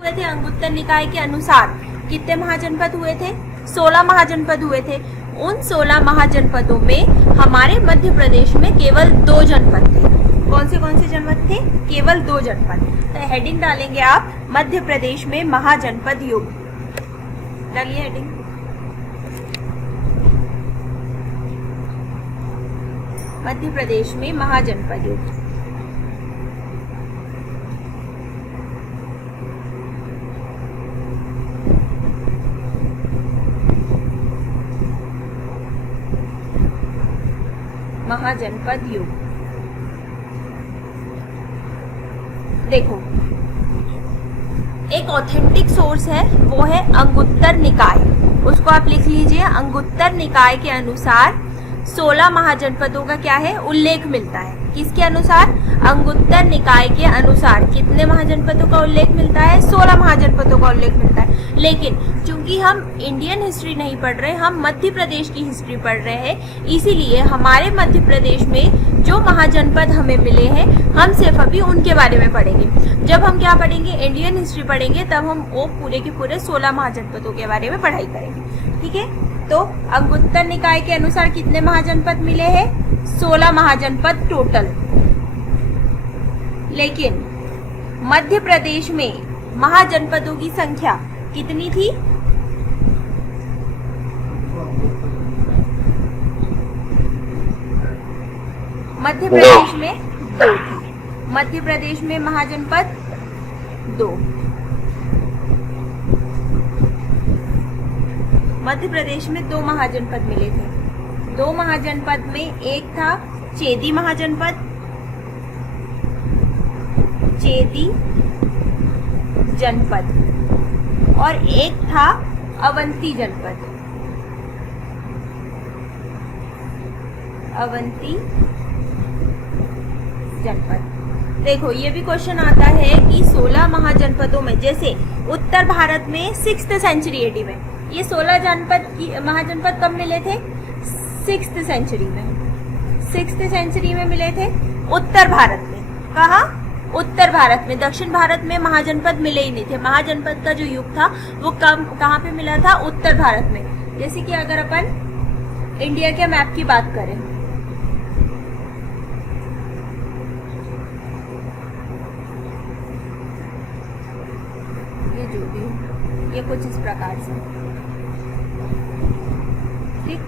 हुए थे अंगुत्तर निकाय के अनुसार कितने महाजनपद हुए थे? 16 महाजनपद हुए थे। उन 16 महाजनपदों में हमारे मध्य प्रदेश में केवल 2 जनपद थे। कौन से जनपद थे? केवल 2 जनपद। तो हेडिंग डालेंगे आप मध्य प्रदेश में महाजनपद युग। डालिए हेडिंग। मध्य प्रदेश में महाजनपद युग। महाजनपद युग। देखो, एक ऑथेंटिक सोर्स है, वो है अंगुत्तर निकाय। उसको आप लिख लीजिए। अंगुत्तर निकाय के अनुसार 16 महाजनपदों का क्या है? उल्लेख मिलता है। किसके अनुसार? अंगुत्तर निकाय के अनुसार कितने महाजनपदों का उल्लेख मिलता है? 16 महाजनपदों का उल्लेख मिलता है। लेकिन चूंकि हम इंडियन हिस्ट्री नहीं पढ़ रहे, हम मध्य प्रदेश की हिस्ट्री पढ़ रहे हैं, इसीलिए हमारे मध्य प्रदेश में जो महाजनपद हमें मिले हैं, हम सिर्फ अभी उनके बारे में पढ़ेंगे। जब हम क्या पढ़ेंगे? इंडियन हिस्ट्री पढ़ेंगे, तब हम वो पूरे के पूरे 16 महाजनपदों के बारे में पढ़ाई करेंगे। ठीक है? तो अंगुत्तर निकाय के अनुसार कितने महाजनपद मिले हैं? 16 महाजनपद टोटल। लेकिन मध्य प्रदेश में महाजनपदों की संख्या कितनी थी? मध्य प्रदेश में 2 थी। मध्य प्रदेश में महाजनपद 2। मध्य प्रदेश में 2 महाजनपद मिले थे। 2 महाजनपद में एक था चेदी महाजनपद, चेदी जनपद, और एक था अवंती जनपद। अवंती जनपद। देखो, ये भी क्वेश्चन आता है कि 16 महाजनपदों में, जैसे उत्तर भारत में 6th सेंचुरी एडी में ये 16 महाजनपद कब मिले थे? 6th सेंचुरी में। 6th सेंचुरी में मिले थे उत्तर भारत में। कहा? उत्तर भारत में। दक्षिण भारत में महाजनपद मिले ही नहीं थे। महाजनपद का जो युग था वो कहाँ पे मिला था? उत्तर भारत में। जैसे कि अगर अपन इंडिया के मैप की बात करें, ये जो भी, ये कुछ इस प्रकार से। ठीक?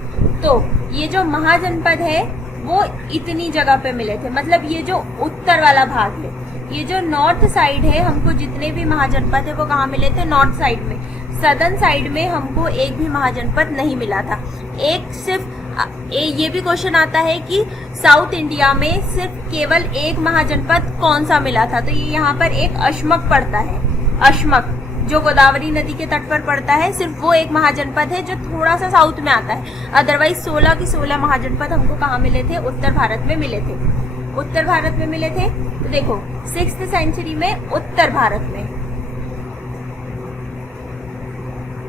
तो ये जो महाजनपद है वो इतनी जगह पे मिले थे। मतलब ये जो उत्तर वाला भाग है, ये जो नॉर्थ साइड है, हमको जितने भी महाजनपद है वो कहाँ मिले थे? नॉर्थ साइड में। सदर्न साइड में हमको एक भी महाजनपद नहीं मिला था। एक सिर्फ ये भी क्वेश्चन आता है कि साउथ इंडिया में सिर्फ केवल एक महाजनपद कौन सा मिला था? तो ये यहाँ पर एक अशमक पड़ता है। अशमक जो गोदावरी नदी के तट पर पड़ता है, सिर्फ वो एक महाजनपद है जो थोड़ा सा साउथ में आता है। अदरवाइज 16 की 16 महाजनपद हमको कहाँ मिले थे? उत्तर भारत में मिले थे। उत्तर भारत में मिले थे। तो देखो, 6th सेंचुरी में उत्तर भारत में,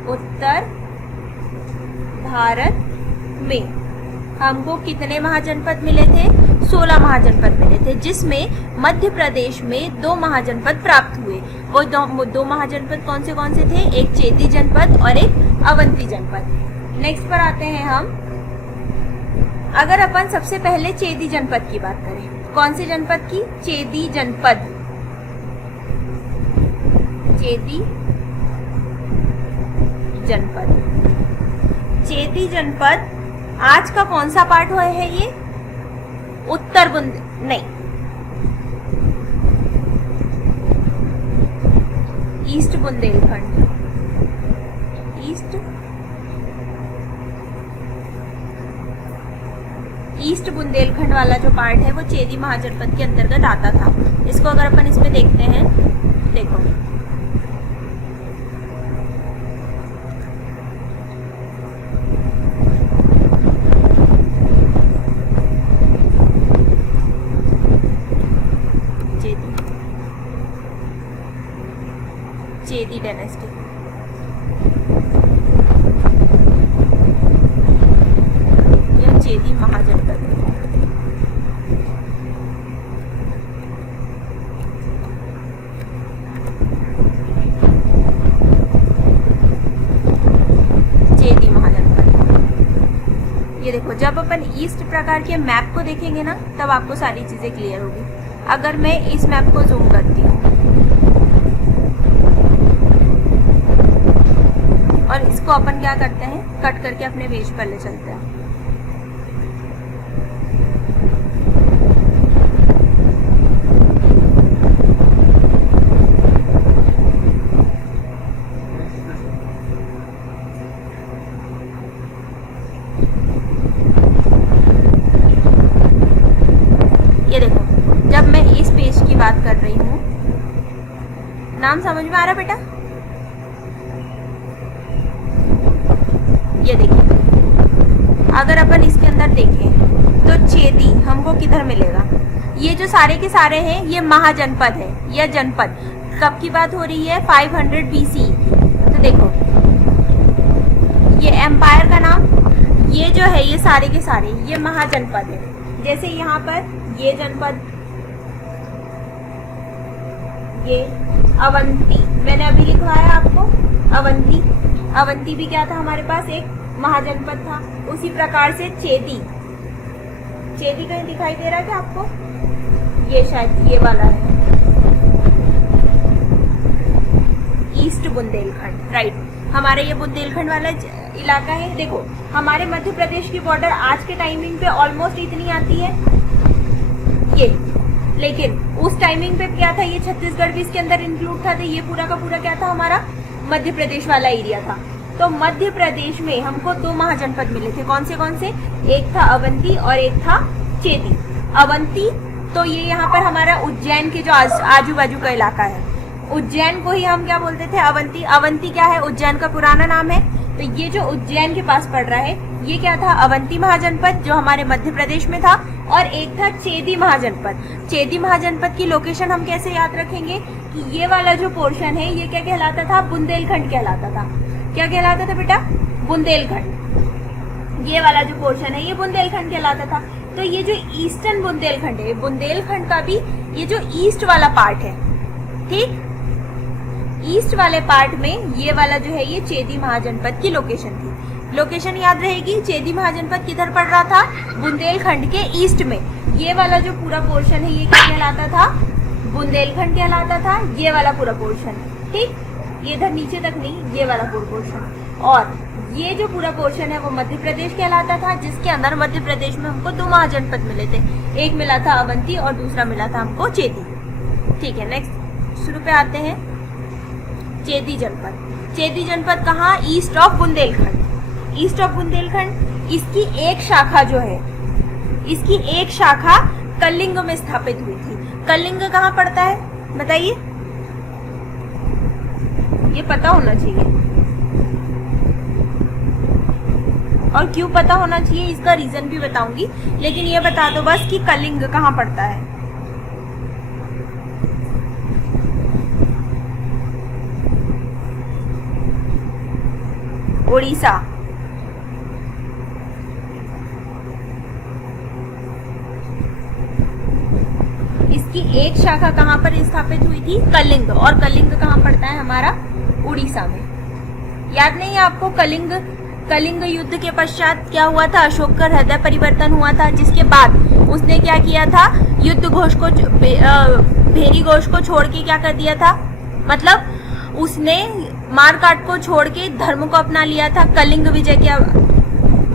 उत्तर भारत में हमको कितने महाजनपद मिले थे? 16 महाजनपद मिले थे, जिसमें मध्य प्रदेश में 2 महाजनपद प्राप्त हुए। वो दो महाजनपद कौन से थे? एक चेदी जनपद और एक अवंती जनपद। नेक्स्ट पर आते हैं हम। अगर अपन सबसे पहले चेदी जनपद की बात करें, कौन सी जनपद की? चेदी जनपद। चेदी जनपद। चेदी जनपद आज का कौन सा पार्ट हुआ है? ये उत्तर ईस्ट बुंदेलखंड। ईस्ट बुंदेलखंड वाला जो पार्ट है वो चेदी महाजनपद के अंतर्गत आता था। इसको अगर अपन इसमें देखते हैं, देखो चेदी डायनेस्टी। यह चेदी महाजनपद है। जब अपन ईस्ट प्रकार के मैप को देखेंगे ना तब आपको सारी चीजें क्लियर होगी। अगर मैं इस मैप को जूम करती हूँ और इसको अपन क्या करते हैं, कट करके अपने पेज पर ले चलते हैं। ये देखो, जब मैं इस पेज की बात कर रही हूँ, नाम समझ में आ रहा बेटा? ये देखिए, अगर अपन इसके अंदर देखें तो चेदी हमको किधर मिलेगा? ये जो सारे के सारे हैं ये महाजनपद है, यह जनपद। कब की बात हो रही है? 500 BC। तो देखो ये एम्पायर का नाम, ये जो है ये सारे के सारे ये महाजनपद है। जैसे यहाँ पर ये जनपद, ये अवंती, मैंने अभी लिखवाया आपको अवंती। अवंती भी क्या था हमारे पास? एक महाजनपद था। उसी प्रकार से चेदी, चेदी कहीं दिखाई दे रहा है क्या आपको? ये शायद ये वाला है, ईस्ट बुंदेलखंड, राइट। हमारा ये बुंदेलखंड वाला इलाका है। देखो हमारे मध्य प्रदेश की बॉर्डर आज के टाइमिंग पे ऑलमोस्ट इतनी आती है ये, लेकिन उस टाइमिंग पे क्या था, ये छत्तीसगढ़ भी इसके अंदर इंक्लूड था। तो ये पूरा का पूरा क्या था हमारा? मध्य प्रदेश वाला एरिया था। तो मध्य प्रदेश में हमको 2 महाजनपद मिले थे। कौन से? एक था अवंती और एक था चेदी। अवंती तो ये यहाँ पर हमारा उज्जैन के जो आजू बाजू का इलाका है, उज्जैन को ही हम क्या बोलते थे? अवंती। अवंती क्या है? उज्जैन का पुराना नाम है। तो ये जो उज्जैन के पास पड़ रहा है ये क्या था? अवंती महाजनपद, जो हमारे मध्य प्रदेश में था। और एक था चेदी महाजनपद। चेदी महाजनपद की लोकेशन हम कैसे याद रखेंगे कि ये वाला जो पोर्शन है ये क्या कहलाता था? बुंदेलखंड कहलाता था। क्या कहलाता था बेटा? बुंदेलखंड। ये वाला जो पोर्शन है ये बुंदेलखंड कहलाता था। तो ये जो ईस्टर्न बुंदेलखंड है, बुंदेलखंड का भी ये जो ईस्ट वाला पार्ट है, ठीक, ईस्ट वाले पार्ट में ये वाला जो है ये चेदी महाजनपद की लोकेशन थी। लोकेशन याद रहेगी, चेदी महाजनपद किधर पड़ रहा था? बुंदेलखंड के ईस्ट में। ये वाला जो पूरा पोर्शन है ये क्या कहलाता था? बुंदेलखंड कहलाता था। ये वाला पूरा पोर्शन, ठीक, ये इधर नीचे तक नहीं, ये वाला पूरा पोर्शन। और ये जो पूरा पोर्शन है वो मध्य प्रदेश कहलाता था, जिसके अंदर मध्य प्रदेश में हमको 2 महाजनपद मिले थे। एक मिला था अवंती और दूसरा मिला था हमको चेदी। ठीक है, नेक्स्ट शुरू पे आते हैं। चेदी जनपद। चेदी जनपद कहाँ? East of Bundelkhand. East of Bundelkhand. इसकी एक शाखा जो है, इसकी एक शाखा कलिंग में स्थापित हुई थी। कलिंग कहाँ पड़ता है बताइए? ये पता होना चाहिए। और क्यों पता होना चाहिए इसका रीजन भी बताऊंगी, लेकिन ये बता दो बस कि कलिंग कहाँ पड़ता है। उड़ीसा। इसकी एक शाखा कहाँ पर स्थापित हुई थी? कलिंग। और कलिंग कहाँ पड़ता है हमारा? उड़ीसा में। याद नहीं है आपको? कलिंग, कलिंग युद्ध के पश्चात क्या हुआ था? अशोक का हृदय परिवर्तन हुआ था, जिसके बाद उसने क्या किया था? युद्ध घोष को, भेरी घोष को छोड़ के क्या कर दिया था? मतलब उसने मारकाट को छोड़ के धर्म को अपना लिया था कलिंग विजय के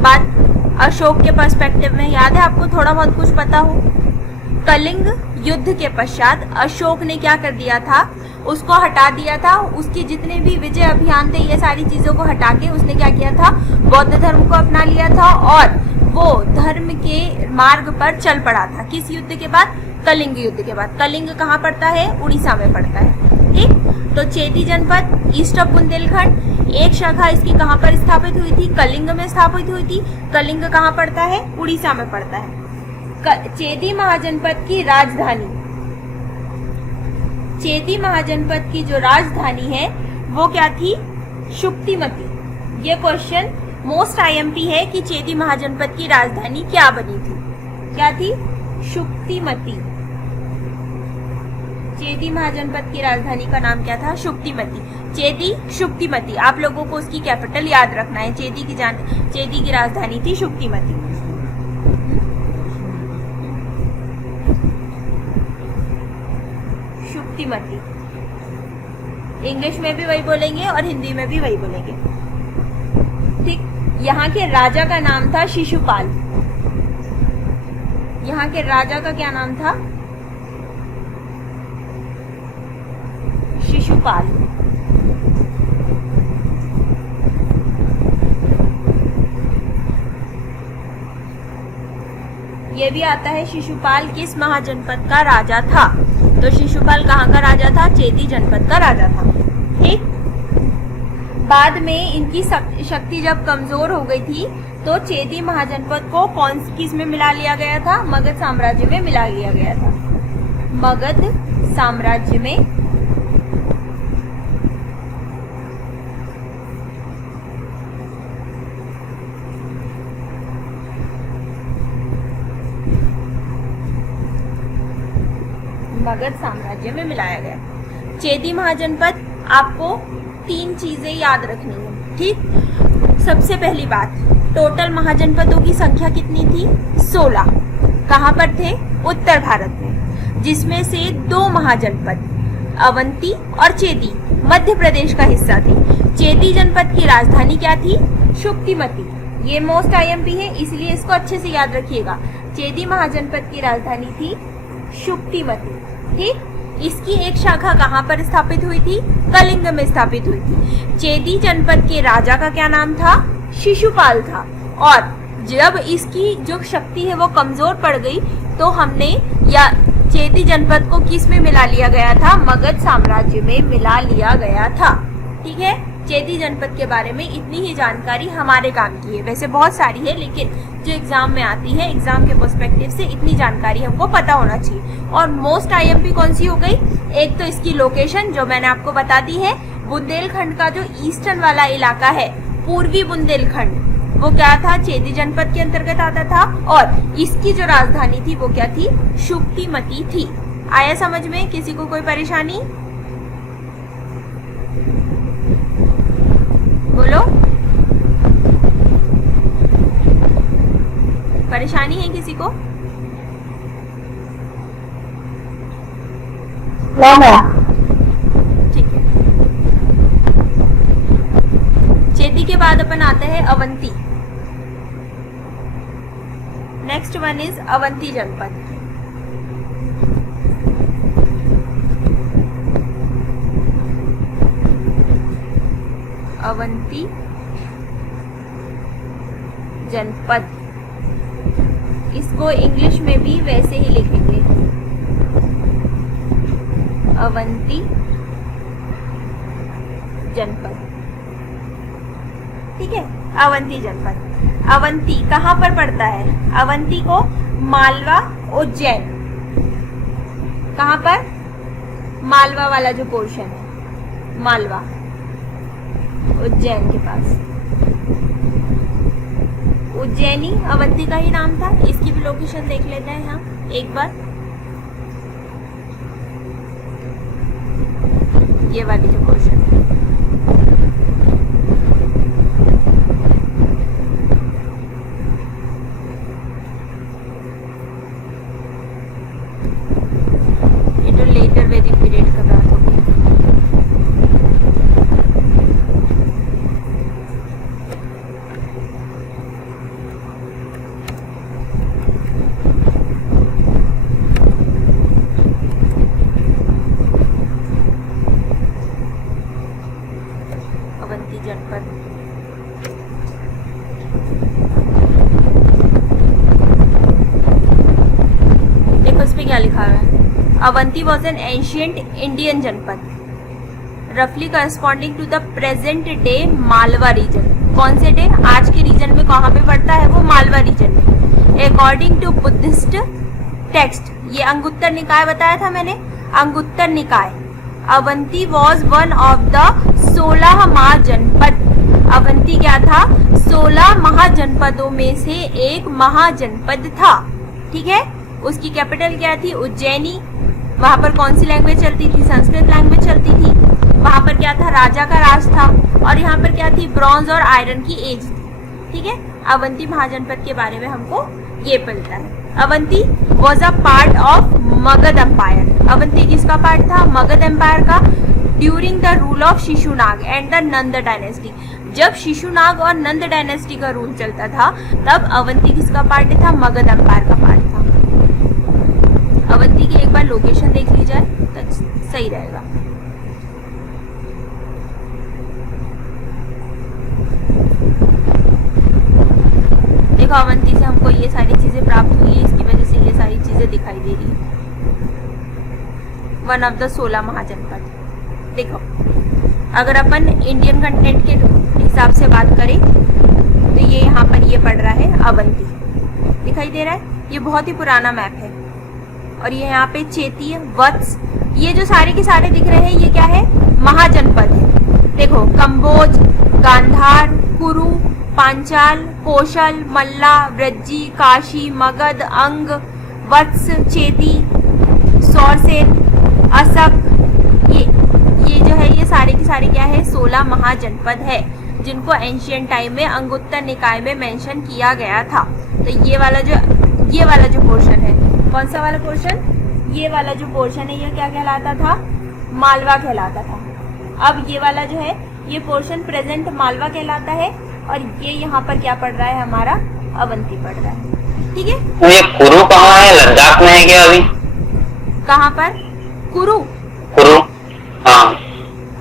बाद। अशोक के पर्सपेक्टिव में याद है आपको? थोड़ा बहुत कुछ पता हो? कलिंग युद्ध के पश्चात अशोक ने क्या कर दिया था? उसको हटा दिया था। उसके जितने भी विजय अभियान थे ये सारी चीजों को हटा के उसने क्या किया था? बौद्ध धर्म को अपना लिया था और वो धर्म के मार्ग पर चल पड़ा था। किस युद्ध के बाद? कलिंग युद्ध के बाद। कलिंग कहाँ पड़ता है? उड़ीसा में पड़ता है। ठीक, तो चेदी जनपद ईस्ट ऑफ बुंदेलखंड, एक शाखा इसकी कहाँ पर स्थापित हुई थी? कलिंग में स्थापित हुई थी। कलिंग कहाँ पड़ता है? उड़ीसा में पड़ता है। चेदी महाजनपद की राजधानी, चेदी महाजनपद की जो राजधानी है वो क्या थी? शुक्तिमती। ये क्वेश्चन मोस्ट आईएमपी है कि चेदी महाजनपद की राजधानी क्या बनी थी? क्या थी? शुक्तिमती। चेदी महाजनपद की राजधानी का नाम क्या था? शुक्तिमती। चेदी शुक्तिमती, आप लोगों को उसकी कैपिटल याद रखना है। चेदी की राजधानी थी शुक्तिमती। शुक्तिमती। इंग्लिश में भी वही बोलेंगे और हिंदी में भी वही बोलेंगे। ठीक, यहाँ के राजा का नाम था शिशुपाल। यहाँ के राजा का क्या नाम था? शिशुपाल। ये भी आता है शिशुपाल किस महाजनपद का राजा था। तो शिशुपाल कहाँ का राजा था? चेदी जनपद का राजा था। ठीक, बाद में इनकी शक्ति जब कमजोर हो गई थी तो चेदी महाजनपद को किस में मिला लिया गया था? मगध साम्राज्य में मिला लिया गया था। मगध साम्राज्य में मिलाया गया। चेदी महाजनपद आपको 3 चीजें याद रखनी है। ठीक, सबसे पहली बात, टोटल महाजनपदों की संख्या कितनी थी? 16। कहाँ पर थे? उत्तर भारत में, जिसमें से 2 महाजनपद अवंती और चेदी मध्य प्रदेश का हिस्सा थे। चेदी जनपद की राजधानी क्या थी? शुक्तिमती। ये मोस्ट आईएमपी है, इसलिए इसको अच्छे से याद रखिएगा। चेदी महाजनपद की राजधानी थी शुक्तिमती। ठीक, इसकी एक शाखा कहाँ पर स्थापित हुई थी? कलिंग में स्थापित हुई थी। चेदी जनपद के राजा का क्या नाम था? शिशुपाल था। और जब इसकी जो शक्ति है वो कमजोर पड़ गई तो हमने या चेदी जनपद को किस में मिला लिया गया था? मगध साम्राज्य में मिला लिया गया था। ठीक है, चेदी जनपद के बारे में इतनी ही जानकारी हमारे काम की है। वैसे बहुत सारी है, लेकिन जो एग्जाम में आती है, एग्जाम के पर्सपेक्टिव से इतनी जानकारी हमको पता होना चाहिए। और मोस्ट आईएमपी कौन सी हो गई? एक तो इसकी लोकेशन जो मैंने आपको बता दी है। बुंदेलखंड का जो ईस्टर्न वाला इलाका है, पूर्वी बुंदेलखंड, वो क्या था? चेदी जनपद के अंतर्गत आता था। और इसकी जो राजधानी थी वो क्या थी? शुक्तिमती थी। आया समझ में? किसी को कोई परेशानी? बोलो, परेशानी है किसी को? ठीक है। चेदी के बाद अपन आते हैं Avanti. Next one is Avanti जनपद। अवंती जनपद, इसको इंग्लिश में भी वैसे ही लिखेंगे, अवंती जनपद। ठीक है, अवंती जनपद। अवंती कहाँ पर पड़ता है? अवंती को मालवा, उज्जैन, कहाँ पर? मालवा वाला जो पोर्शन है, मालवा उज्जैन के पास। उज्जैनी अवंती का ही नाम था। इसकी भी लोकेशन देख लेते हैं यहाँ एक बार। ये वाली जो पोर्शन है, ये तो लेटर वैदिक पीरियड का बात होगी। अवंती जनपद। देखो इस पे क्या लिखा हुआ है? Avanti was an ancient Indian janapada रफली corresponding to the present day Malwa region. कौन से डे? आज के रीजन में कहाँ पे पड़ता है वो? मालवा रीजन में। अकॉर्डिंग टू बुद्धिस्ट टेक्स्ट, ये अंगुत्तर निकाय बताया था मैंने, Anguttara Nikaya, Avanti was one of the 16 mahajanapada. Avanti क्या था? 16 महाजनपदों में से एक महाजनपद था। ठीक है, उसकी कैपिटल क्या थी? उज्जैनी। वहां पर कौन सी लैंग्वेज चलती थी? संस्कृत लैंग्वेज चलती थी। वहां पर क्या था? राजा का राज था। और यहाँ पर क्या थी? ब्रॉन्ज और आयरन की एज थी। ठीक है, अवंती महाजनपद के बारे में हमको ये मिलता है। Avanti was a part of Magadha empire. Avanti किसका पार्ट था? मगध एम्पायर का, during the rule of Shishunaga and the Nanda dynasty. जब शिशुनाग और नंद डायनेस्टी का रूल चलता था तब अवंती किसका पार्ट था? मगध एम्पायर का पार्ट था। अवंती की एक बार लोकेशन देख ली जाए तो सही रहेगा। देखो अवंती से हमको ये सारी चीजें प्राप्त हुई है, इसकी वजह से ये सारी चीजें दिखाई दे रही है। One of the 16 महाजनपद। देखो अगर अपन इंडियन कंटेंट के हिसाब से बात करें तो ये यहाँ पर ये पड़ रहा है अवंती, दिखाई दे रहा है। ये बहुत ही पुराना मैप है और ये यहाँ पे चेती, वत्स, ये जो सारे के सारे दिख रहे हैं ये क्या है? महाजनपद है। देखो कंबोज, गांधार, कुरु, पांचाल, कौशल, मल्ला, व्रज्जी, काशी, मगध, अंग, वत्स, चेदी, सौरसेन, असक, ये जो है ये सारे के सारे क्या है? 16 महाजनपद है जिनको एंशियंट टाइम में अंगुत्तर निकाय में मेंशन किया गया था। तो ये वाला जो पोर्शन है, कौन सा वाला पोर्शन? ये वाला जो पोर्शन है ये क्या कहलाता था? मालवा कहलाता था। अब ये वाला जो है ये पोर्शन प्रेजेंट मालवा कहलाता है और ये यहाँ पर क्या पड़ रहा है? हमारा अवंती पड़ रहा है। ठीक है, तो ये कुरु कहाँ है? लद्दाख में है क्या अभी? कहाँ पर? कुरु। हाँ,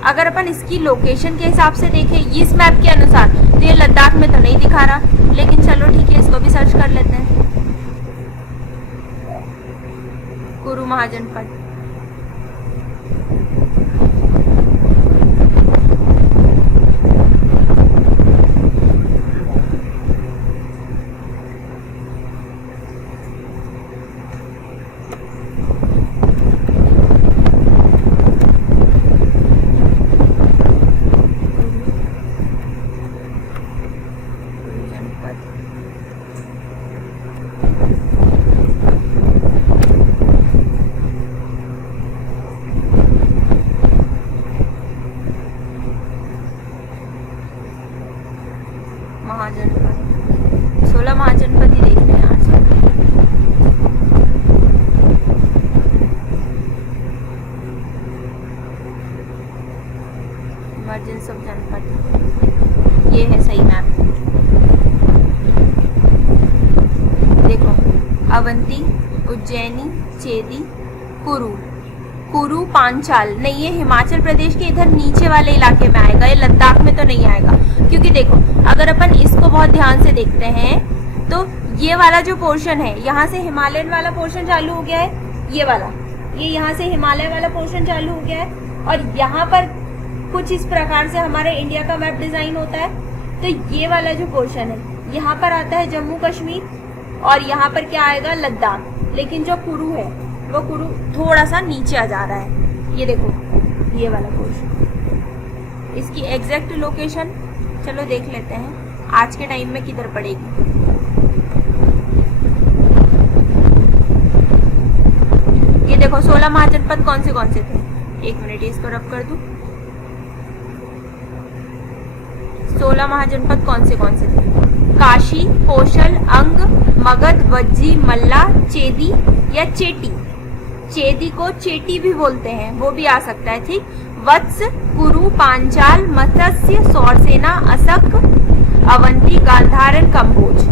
अगर अपन इसकी लोकेशन के हिसाब से देखें इस मैप के अनुसार तो ये लद्दाख में तो नहीं दिखा रहा, लेकिन चलो ठीक है इसको भी सर्च कर लेते हैं। कुरु महाजनपद, महाजनपद, 16 महाजनपद ही देख रहे हैं आज। इमरजेंस ऑफ जनपद, ये है सही मैप। देखो अवंती, उज्जैनी, चेदी, कुरु, पांचाल नहीं, ये हिमाचल प्रदेश के इधर नीचे वाले इलाके में आएगा, ये लद्दाख में तो नहीं आएगा। क्योंकि देखो अगर अपन इसको बहुत ध्यान से देखते हैं तो ये वाला जो पोर्शन है यहाँ से हिमालयन वाला पोर्शन चालू हो गया है, ये वाला, ये यहाँ से हिमालय वाला पोर्शन चालू हो गया है और यहाँ पर कुछ इस प्रकार से हमारे इंडिया का मैप डिजाइन होता है। तो ये वाला जो पोर्शन है यहाँ पर आता है जम्मू कश्मीर और यहाँ पर क्या आएगा? लद्दाख। लेकिन जो कुरु है वो कुरु थोड़ा सा नीचे आ जा रहा है। ये देखो ये वाला पोर्शन, इसकी एग्जैक्ट लोकेशन चलो देख लेते हैं आज के टाइम में किधर पड़ेगी। ये देखो 16 महाजनपद कौन से थे? एक मिनट इसको रब कर दूं। 16 महाजनपद कौन से थे? काशी, कौशल, अंग, मगध, वज्जी, मल्ला, चेदी या चेटी। चेदी को चेटी भी बोलते हैं, वो भी आ सकता है। ठीक, वत्स, कुरु, पांचाल, मत्स्य, सौरसेना, असक, अवंती, गांधारन, कंबोज।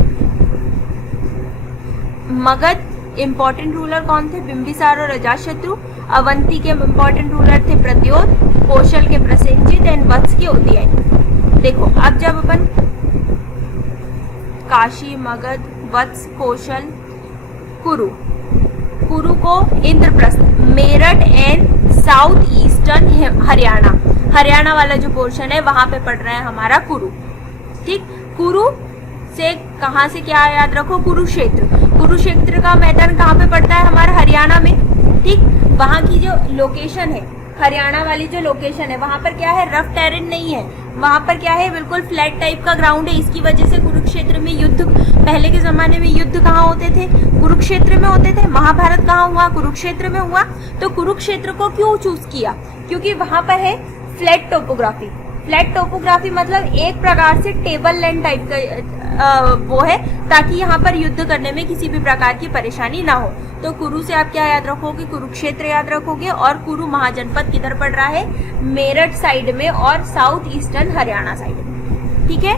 मगध इंपॉर्टेंट रूलर कौन थे? बिंबिसार और अजातशत्रु। अवंती के इंपॉर्टेंट रूलर थे प्रद्योत, कौशल के प्रसेनजित एंड वत्स के उदयन। देखो अब जब अपन काशी, मगध, वत्स, कौशल, कुरु को Indraprastha, Meerut and south eastern Haryana वाला जो पोर्शन है वहां पे पड़ रहा है हमारा कुरु। ठीक, कुरु से कहां से क्या याद रखो? कुरुक्षेत्र का मैदान कहाँ पे पड़ता है? हमारा हरियाणा में। ठीक, वहां की जो लोकेशन है, हरियाणा वाली जो लोकेशन है वहां पर क्या है? रफ टेरेन नहीं है, वहां पर क्या है? बिल्कुल फ्लैट टाइप का ग्राउंड है। इसकी वजह से कुरुक्षेत्र में युद्ध, पहले के जमाने में युद्ध कहाँ होते थे? कुरुक्षेत्र में होते थे। महाभारत कहाँ हुआ? कुरुक्षेत्र में हुआ। तो कुरुक्षेत्र को क्यों चूज किया? क्योंकि वहां पर है फ्लैट टोपोग्राफी। फ्लैट टोपोग्राफी मतलब एक प्रकार से टेबल लैंड टाइप का वो है, ताकि यहाँ पर युद्ध करने में किसी भी प्रकार की परेशानी ना हो। तो कुरु से आप क्या याद रखोगे, कुरुक्षेत्र याद रखोगे। और कुरु महाजनपद किधर पड़ रहा है, मेरठ साइड में और साउथ ईस्टर्न हरियाणा साइड में। ठीक है,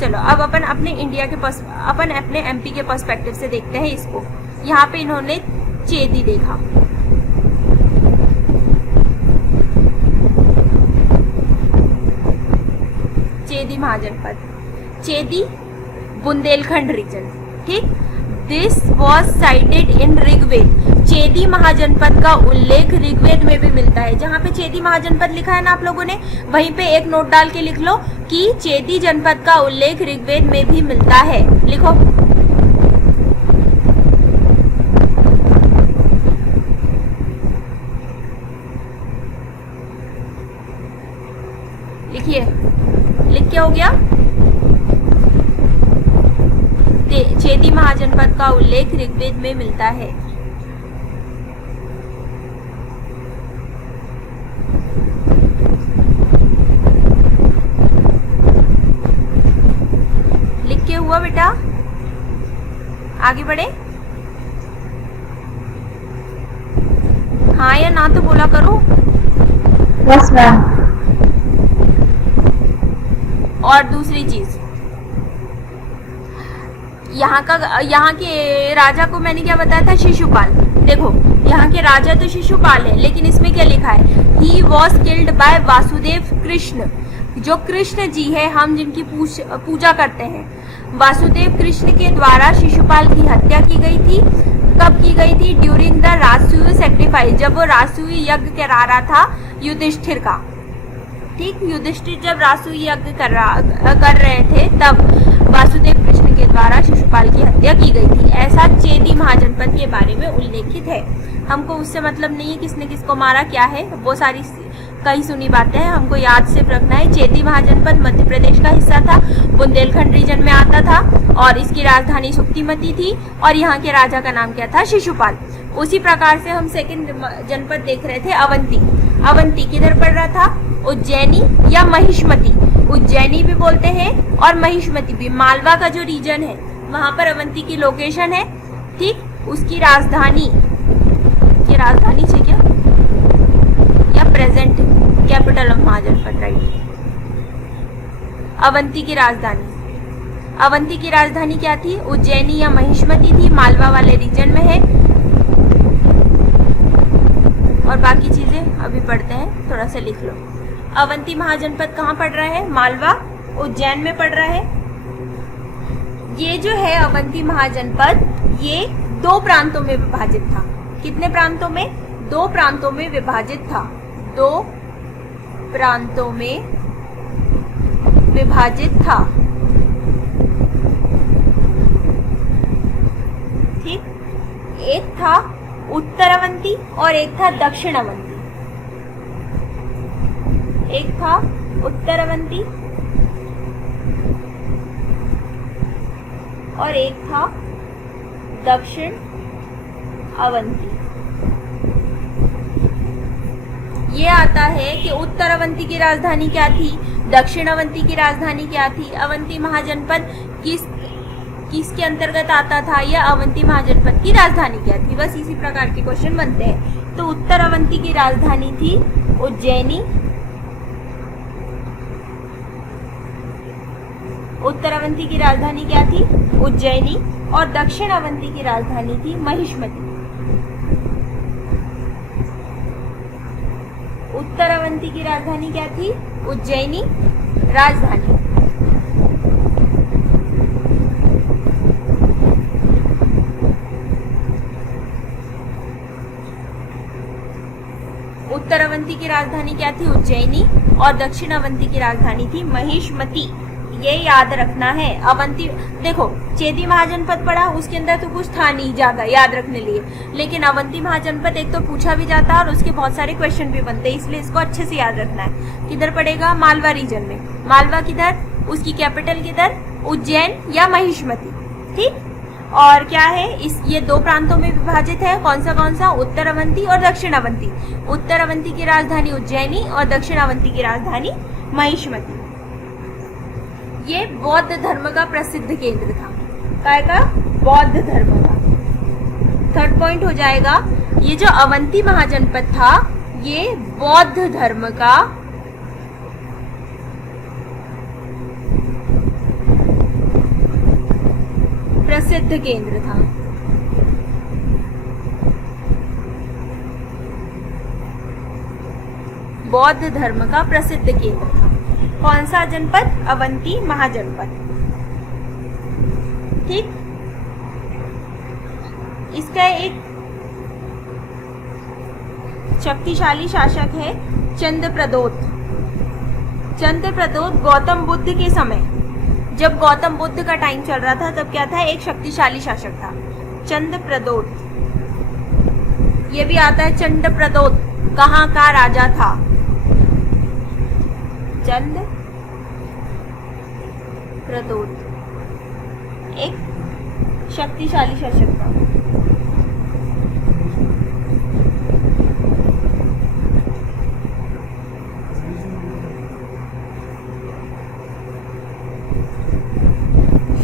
चलो अब अपन अपने इंडिया के अपन अपने एमपी के पर्सपेक्टिव से देखते हैं इसको। यहाँ पे इन्होंने चेदी देखा, चेदी महाजनपद, चेदी बुंदेलखंड रीजन। ठीक, this was cited in Rigveda. Chedi mahajanapada का उल्लेख ऋग्वेद में भी मिलता है। जहाँ पे चेदी महाजनपद लिखा है ना आप लोगों ने, वहीं पे एक नोट डाल के लिख लो कि चेदी जनपद का उल्लेख ऋग्वेद में भी मिलता है। लिखो, लिखिए, लिख के हो गया। चेदी महाजनपद का उल्लेख ऋग्वेद में मिलता है। लिख के हुआ बेटा, आगे बढ़े। हाँ या ना तो बोला करो। Yes ma'am. और दूसरी चीज, यहाँ के राजा को मैंने क्या बताया था, शिशुपाल। देखो यहाँ के राजा तो शिशुपाल है, लेकिन इसमें क्या लिखा है, he was killed by Vasudev Krishna. जो कृष्ण जी है, हम जिनकी पूजा करते हैं, वासुदेव कृष्ण के द्वारा शिशुपाल की हत्या की गई थी। कब की गई थी, ड्यूरिंग द राजसूय सेक्रीफाइस, जब वो राजसूय यज्ञ करा रहा था युधिष्ठिर का। ठीक, युधिष्ठिर जब राजसूय यज्ञ कर रहे थे, तब वासुदेव कृष्ण के द्वारा शिशुपाल की हत्या की गई थी। ऐसा चेदी महाजनपद के बारे में उल्लेखित है। हमको उससे मतलब नहीं है किसने किसको मारा, क्या है, वो सारी कई सुनी बातें हैं, हमको याद सिर्फ रखना है। चेदी महाजनपद मध्य प्रदेश का हिस्सा था, बुंदेलखंड रीजन में आता था, और इसकी राजधानी सुक्तिमती थी, और यहाँ के राजा का नाम क्या था, शिशुपाल। उसी प्रकार से हम सेकंड जनपद देख रहे थे, अवंती। अवंती किधर पड़ रहा था, उज्जैनी या महिष्मती। उज्जैनी भी बोलते हैं और महिष्मती भी, मालवा का जो रीजन है वहां पर अवंती की लोकेशन है। ठीक, उसकी राजधानी है क्या, या present capital of mahajanapada, right. Avanti की राजधानी क्या थी, उज्जैनी या महिष्मती थी, मालवा वाले रीजन में है। और बाकी चीजें अभी पढ़ते हैं, थोड़ा सा लिख लो। अवंती महाजनपद कहाँ पड़ रहा है, मालवा उज्जैन में पड़ रहा है। ये जो है अवंती महाजनपद, ये 2 प्रांतों में विभाजित था। कितने प्रांतों में, 2 प्रांतों में विभाजित था। 2 प्रांतों में विभाजित था। ठीक, एक था उत्तर अवंती और एक था दक्षिण अवंती। एक था उत्तर अवंती और एक था दक्षिण अवंती। ये आता है कि उत्तर अवंती की राजधानी क्या थी, दक्षिण अवंती की राजधानी क्या थी, अवंती महाजनपद किसके अंतर्गत आता था, या अवंती महाजनपद की राजधानी क्या थी। बस इसी प्रकार के क्वेश्चन बनते हैं। तो उत्तर अवंती की राजधानी थी उज्जैनी, उत्तर अवंती की राजधानी क्या थी, उज्जैनी, और दक्षिण अवंती की राजधानी थी महिष्मती। उत्तर अवंती की राजधानी क्या थी, उज्जैनी राजधानी। उत्तर अवंती की राजधानी क्या थी, उज्जैनी, और दक्षिण अवंती की राजधानी थी महिष्मती। ये याद रखना है। अवंती, देखो चेदी महाजनपद पढ़ा, उसके अंदर तो कुछ था नहीं ज्यादा याद रखने लिए, लेकिन अवंती महाजनपद एक तो पूछा भी जाता है और उसके बहुत सारे क्वेश्चन भी बनते हैं, इसलिए इसको अच्छे से याद रखना है। किधर पड़ेगा, मालवा रीजन में। मालवा किधर, उसकी कैपिटल किधर, उज्जैन या महिष्मती। ठीक, और क्या है, ये 2 प्रांतों में विभाजित है। कौन सा, उत्तर अवंती और दक्षिण अवंती। उत्तर अवंती की राजधानी उज्जैनी और दक्षिण अवंती की राजधानी महिष्मति। ये बौद्ध धर्म का प्रसिद्ध केंद्र था। काय का? बौद्ध धर्म का। थर्ड पॉइंट हो जाएगा, ये जो अवंती महाजनपद था ये बौद्ध धर्म का प्रसिद्ध केंद्र था। बौद्ध धर्म का प्रसिद्ध केंद्र था। कौन सा जनपद? अवंती महाजनपद। ठीक। इसका एक शक्तिशाली शासक है चंद्रप्रदोत। चंद्रप्रदोत गौतम बुद्ध के समय, जब गौतम बुद्ध का टाइम चल रहा था तब क्या था? एक शक्तिशाली शासक था चंद्रप्रदोत। ये भी आता है चंद्रप्रदोत कहाँ का राजा था? चंद्रप्रदोत एक शक्तिशाली शासक था।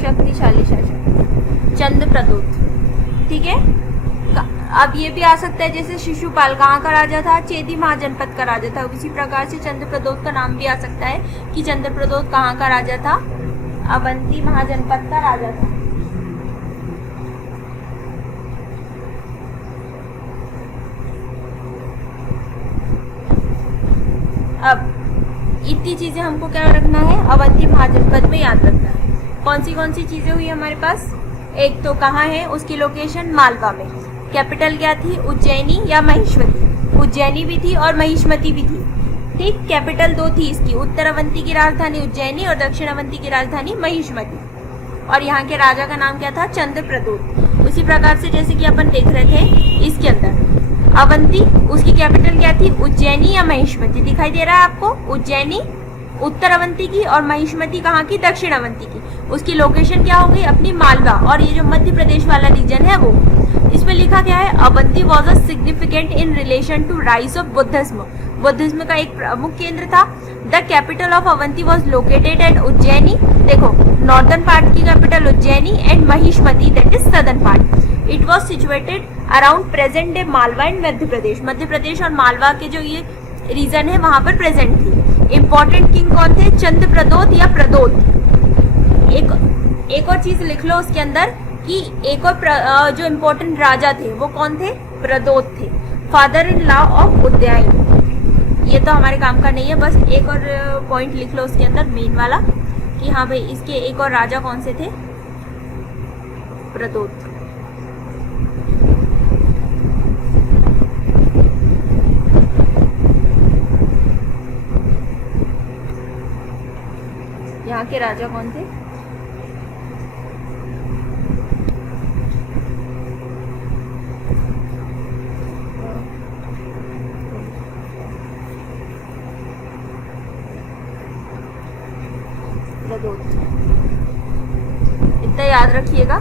शक्तिशाली शासक चंद्रप्रदोत। ठीक है। अब ये भी आ सकता है जैसे शिशुपाल कहाँ का राजा था? चेदी महाजनपद का राजा था। इसी प्रकार से चंद्रप्रदोत का नाम भी आ सकता है कि चंद्रप्रदोत कहाँ का राजा था? अवंती महाजनपद का राजा था। अब इतनी चीजें हमको क्या रखना है? अवंती महाजनपद में याद रखना है। कौन सी चीजें हुई हमारे पास? एक तो कहाँ है उसकी लोकेशन? मालवा में। कैपिटल क्या थी? उज्जैनी या महिष्मति। उज्जैनी भी थी और महिष्मति भी थी। ठीक। कैपिटल दो थी इसकी, उत्तर अवंती की राजधानी उज्जैनी और दक्षिण अवंती की राजधानी महिष्मति। और यहाँ के राजा का नाम क्या था? चंद्रप्रदोत। उसी प्रकार से जैसे कि अपन देख रहे थे इसके अंदर अवंती, उसकी कैपिटल क्या थी? उज्जैनी या महिष्मति। दिखाई दे रहा है आपको? उज्जैनी उत्तर अवंती की और महिष्मति कहाँ की? दक्षिण अवंती की। उसकी लोकेशन क्या हो गई? अपनी मालवा। और ये जो मध्य प्रदेश वाला रीजन है वो, इसमें लिखा क्या है? Avanti was a significant in relation to rise of Buddhism. Buddhism का एक प्रमुख केंद्र था। The capital of Avanti was located at Ujjaini. देखो, नॉर्दर्न पार्ट की कैपिटल Ujjaini and Mahishmati that is southern part. It was situated around present day Malwa and Madhya Pradesh. Madhya Pradesh और मालवा के जो ये रीजन है वहां पर प्रेजेंट थी। इंपॉर्टेंट किंग कौन थे? चंद्रप्रदोत या प्रदोत। एक और चीज लिख लो उसके अंदर कि एक और जो इम्पोर्टेंट राजा थे वो कौन थे? प्रदोत थे। Father in law of Ujjain. ये तो हमारे काम का नहीं है, बस एक और पॉइंट लिख लो उसके अंदर मेन वाला कि हाँ भाई इसके एक और राजा कौन से थे? प्रदोत। यहाँ के राजा कौन थे? इतना याद रखिएगा,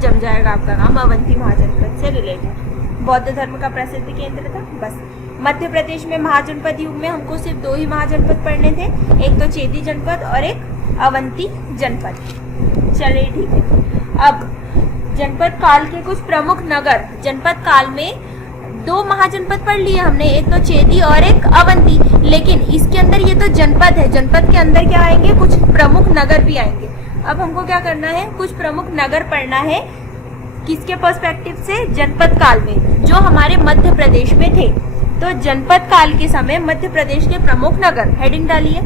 जम जाएगा आपका काम। अवंती महाजनपद से रिलेटेड बौद्ध धर्म का प्रसिद्ध केंद्र था। बस मध्य प्रदेश में महाजनपद युग में हमको सिर्फ दो ही महाजनपद पढ़ने थे, एक तो चेदी जनपद और एक अवंती जनपद। चलिए ठीक है। अब जनपद काल के कुछ प्रमुख नगर। जनपद काल में दो महाजनपद पढ़ लिए हमने, एक तो चेदी और एक अवंती। लेकिन इसके अंदर ये तो जनपद है, जनपद के अंदर क्या आएंगे? कुछ प्रमुख नगर भी आएंगे। अब हमको क्या करना है? कुछ प्रमुख नगर पढ़ना है। किसके पर्सपेक्टिव से? जनपद काल में, जो हमारे मध्य प्रदेश में थे। तो जनपद काल के समय मध्य प्रदेश के प्रमुख नगर, हेडिंग डालिए।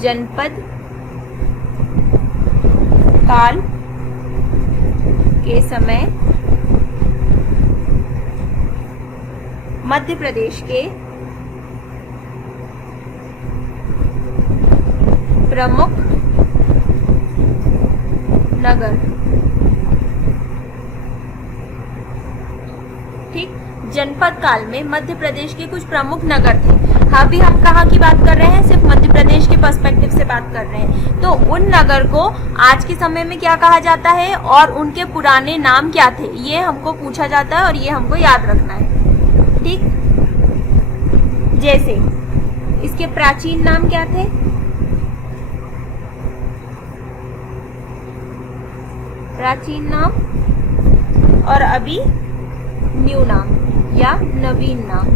जनपद काल के समय मध्य प्रदेश के प्रमुख नगर। ठीक। जनपद काल में मध्य प्रदेश के कुछ प्रमुख नगर थे। अभी हम कहाँ की बात कर रहे हैं? सिर्फ मध्य प्रदेश के पर्सपेक्टिव से बात कर रहे हैं। तो उन नगर को आज के समय में क्या कहा जाता है और उनके पुराने नाम क्या थे, ये हमको पूछा जाता है और ये हमको याद रखना है। ठीक। जैसे इसके प्राचीन नाम क्या थे? प्राचीन नाम और अभी न्यू नाम या नवीन नाम।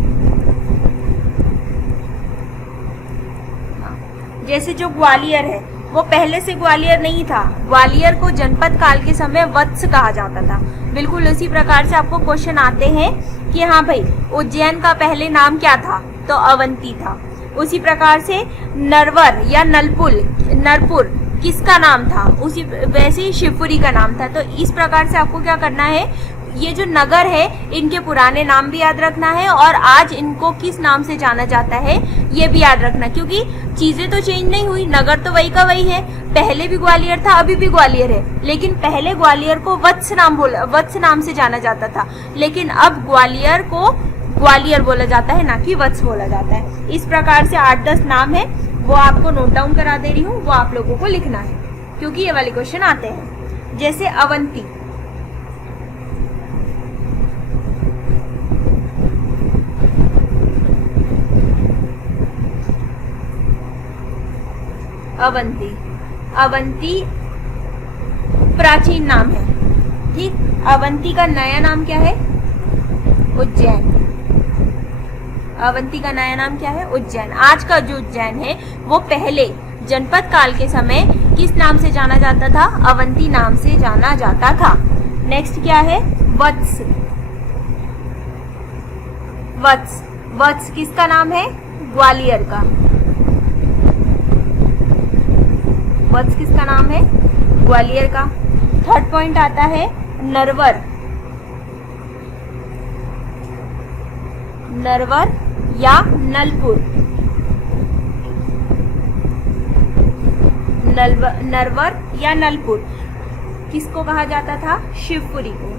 जैसे जो ग्वालियर है वो पहले से ग्वालियर नहीं था, ग्वालियर को जनपद काल के समय वत्स कहा जाता था। बिल्कुल उसी प्रकार से आपको क्वेश्चन आते हैं कि हाँ भाई उज्जैन का पहले नाम क्या था, तो अवंती था। उसी प्रकार से नरवर या नरपुर किसका नाम था, उसी वैसे ही शिवपुरी का नाम था। तो इस प्रकार से आपको क्या करना है, ये जो नगर है इनके पुराने नाम भी याद रखना है और आज इनको किस नाम से जाना जाता है ये भी याद रखना, क्योंकि चीजें तो चेंज नहीं हुई, नगर तो वही का वही है। पहले भी ग्वालियर था, अभी भी ग्वालियर है, लेकिन पहले ग्वालियर को वत्स नाम से जाना जाता था, लेकिन अब ग्वालियर को ग्वालियर बोला जाता है, ना कि वत्स बोला जाता है। इस प्रकार से 8-10 नाम है, वो आपको नोट डाउन करा दे रही हूँ, वो आप लोगों को लिखना है, क्योंकि ये वाले क्वेश्चन आते हैं। जैसे अवंती, अवंती प्राचीन नाम है, ठीक। अवंती का नया नाम क्या है? उज्जैन। अवंती का नया नाम क्या है? उज्जैन। आज का जो उज्जैन है वो पहले जनपद काल के समय किस नाम से जाना जाता था? अवंती नाम से जाना जाता था। नेक्स्ट क्या है? वत्स। वत्स किसका नाम है? ग्वालियर का। वत्स किसका नाम है? ग्वालियर का। थर्ड पॉइंट आता है नरवर या नलपुर। नरवर या नलपुर किसको कहा जाता था? शिवपुरी को।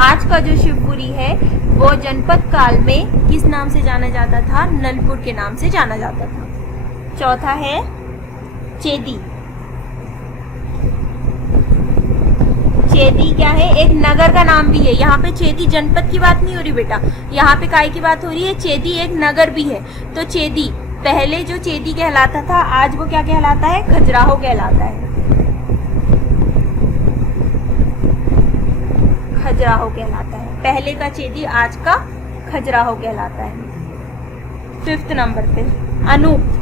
आज का जो शिवपुरी है वो जनपद काल में किस नाम से जाना जाता था? नलपुर के नाम से जाना जाता था। चौथा है चेदी। चेदी क्या है? एक नगर का नाम भी है। यहाँ पे चेदी जनपद की बात नहीं हो रही बेटा, यहाँ पे काय की बात हो रही है? चेदी एक नगर भी है। तो चेदी पहले जो चेदी कहलाता था, आज वो क्या कहलाता है? खजुराहो कहलाता है। खजुराहो कहलाता है। पहले का चेदी आज का खजुराहो कहलाता है। 5th नंबर पे अनूप।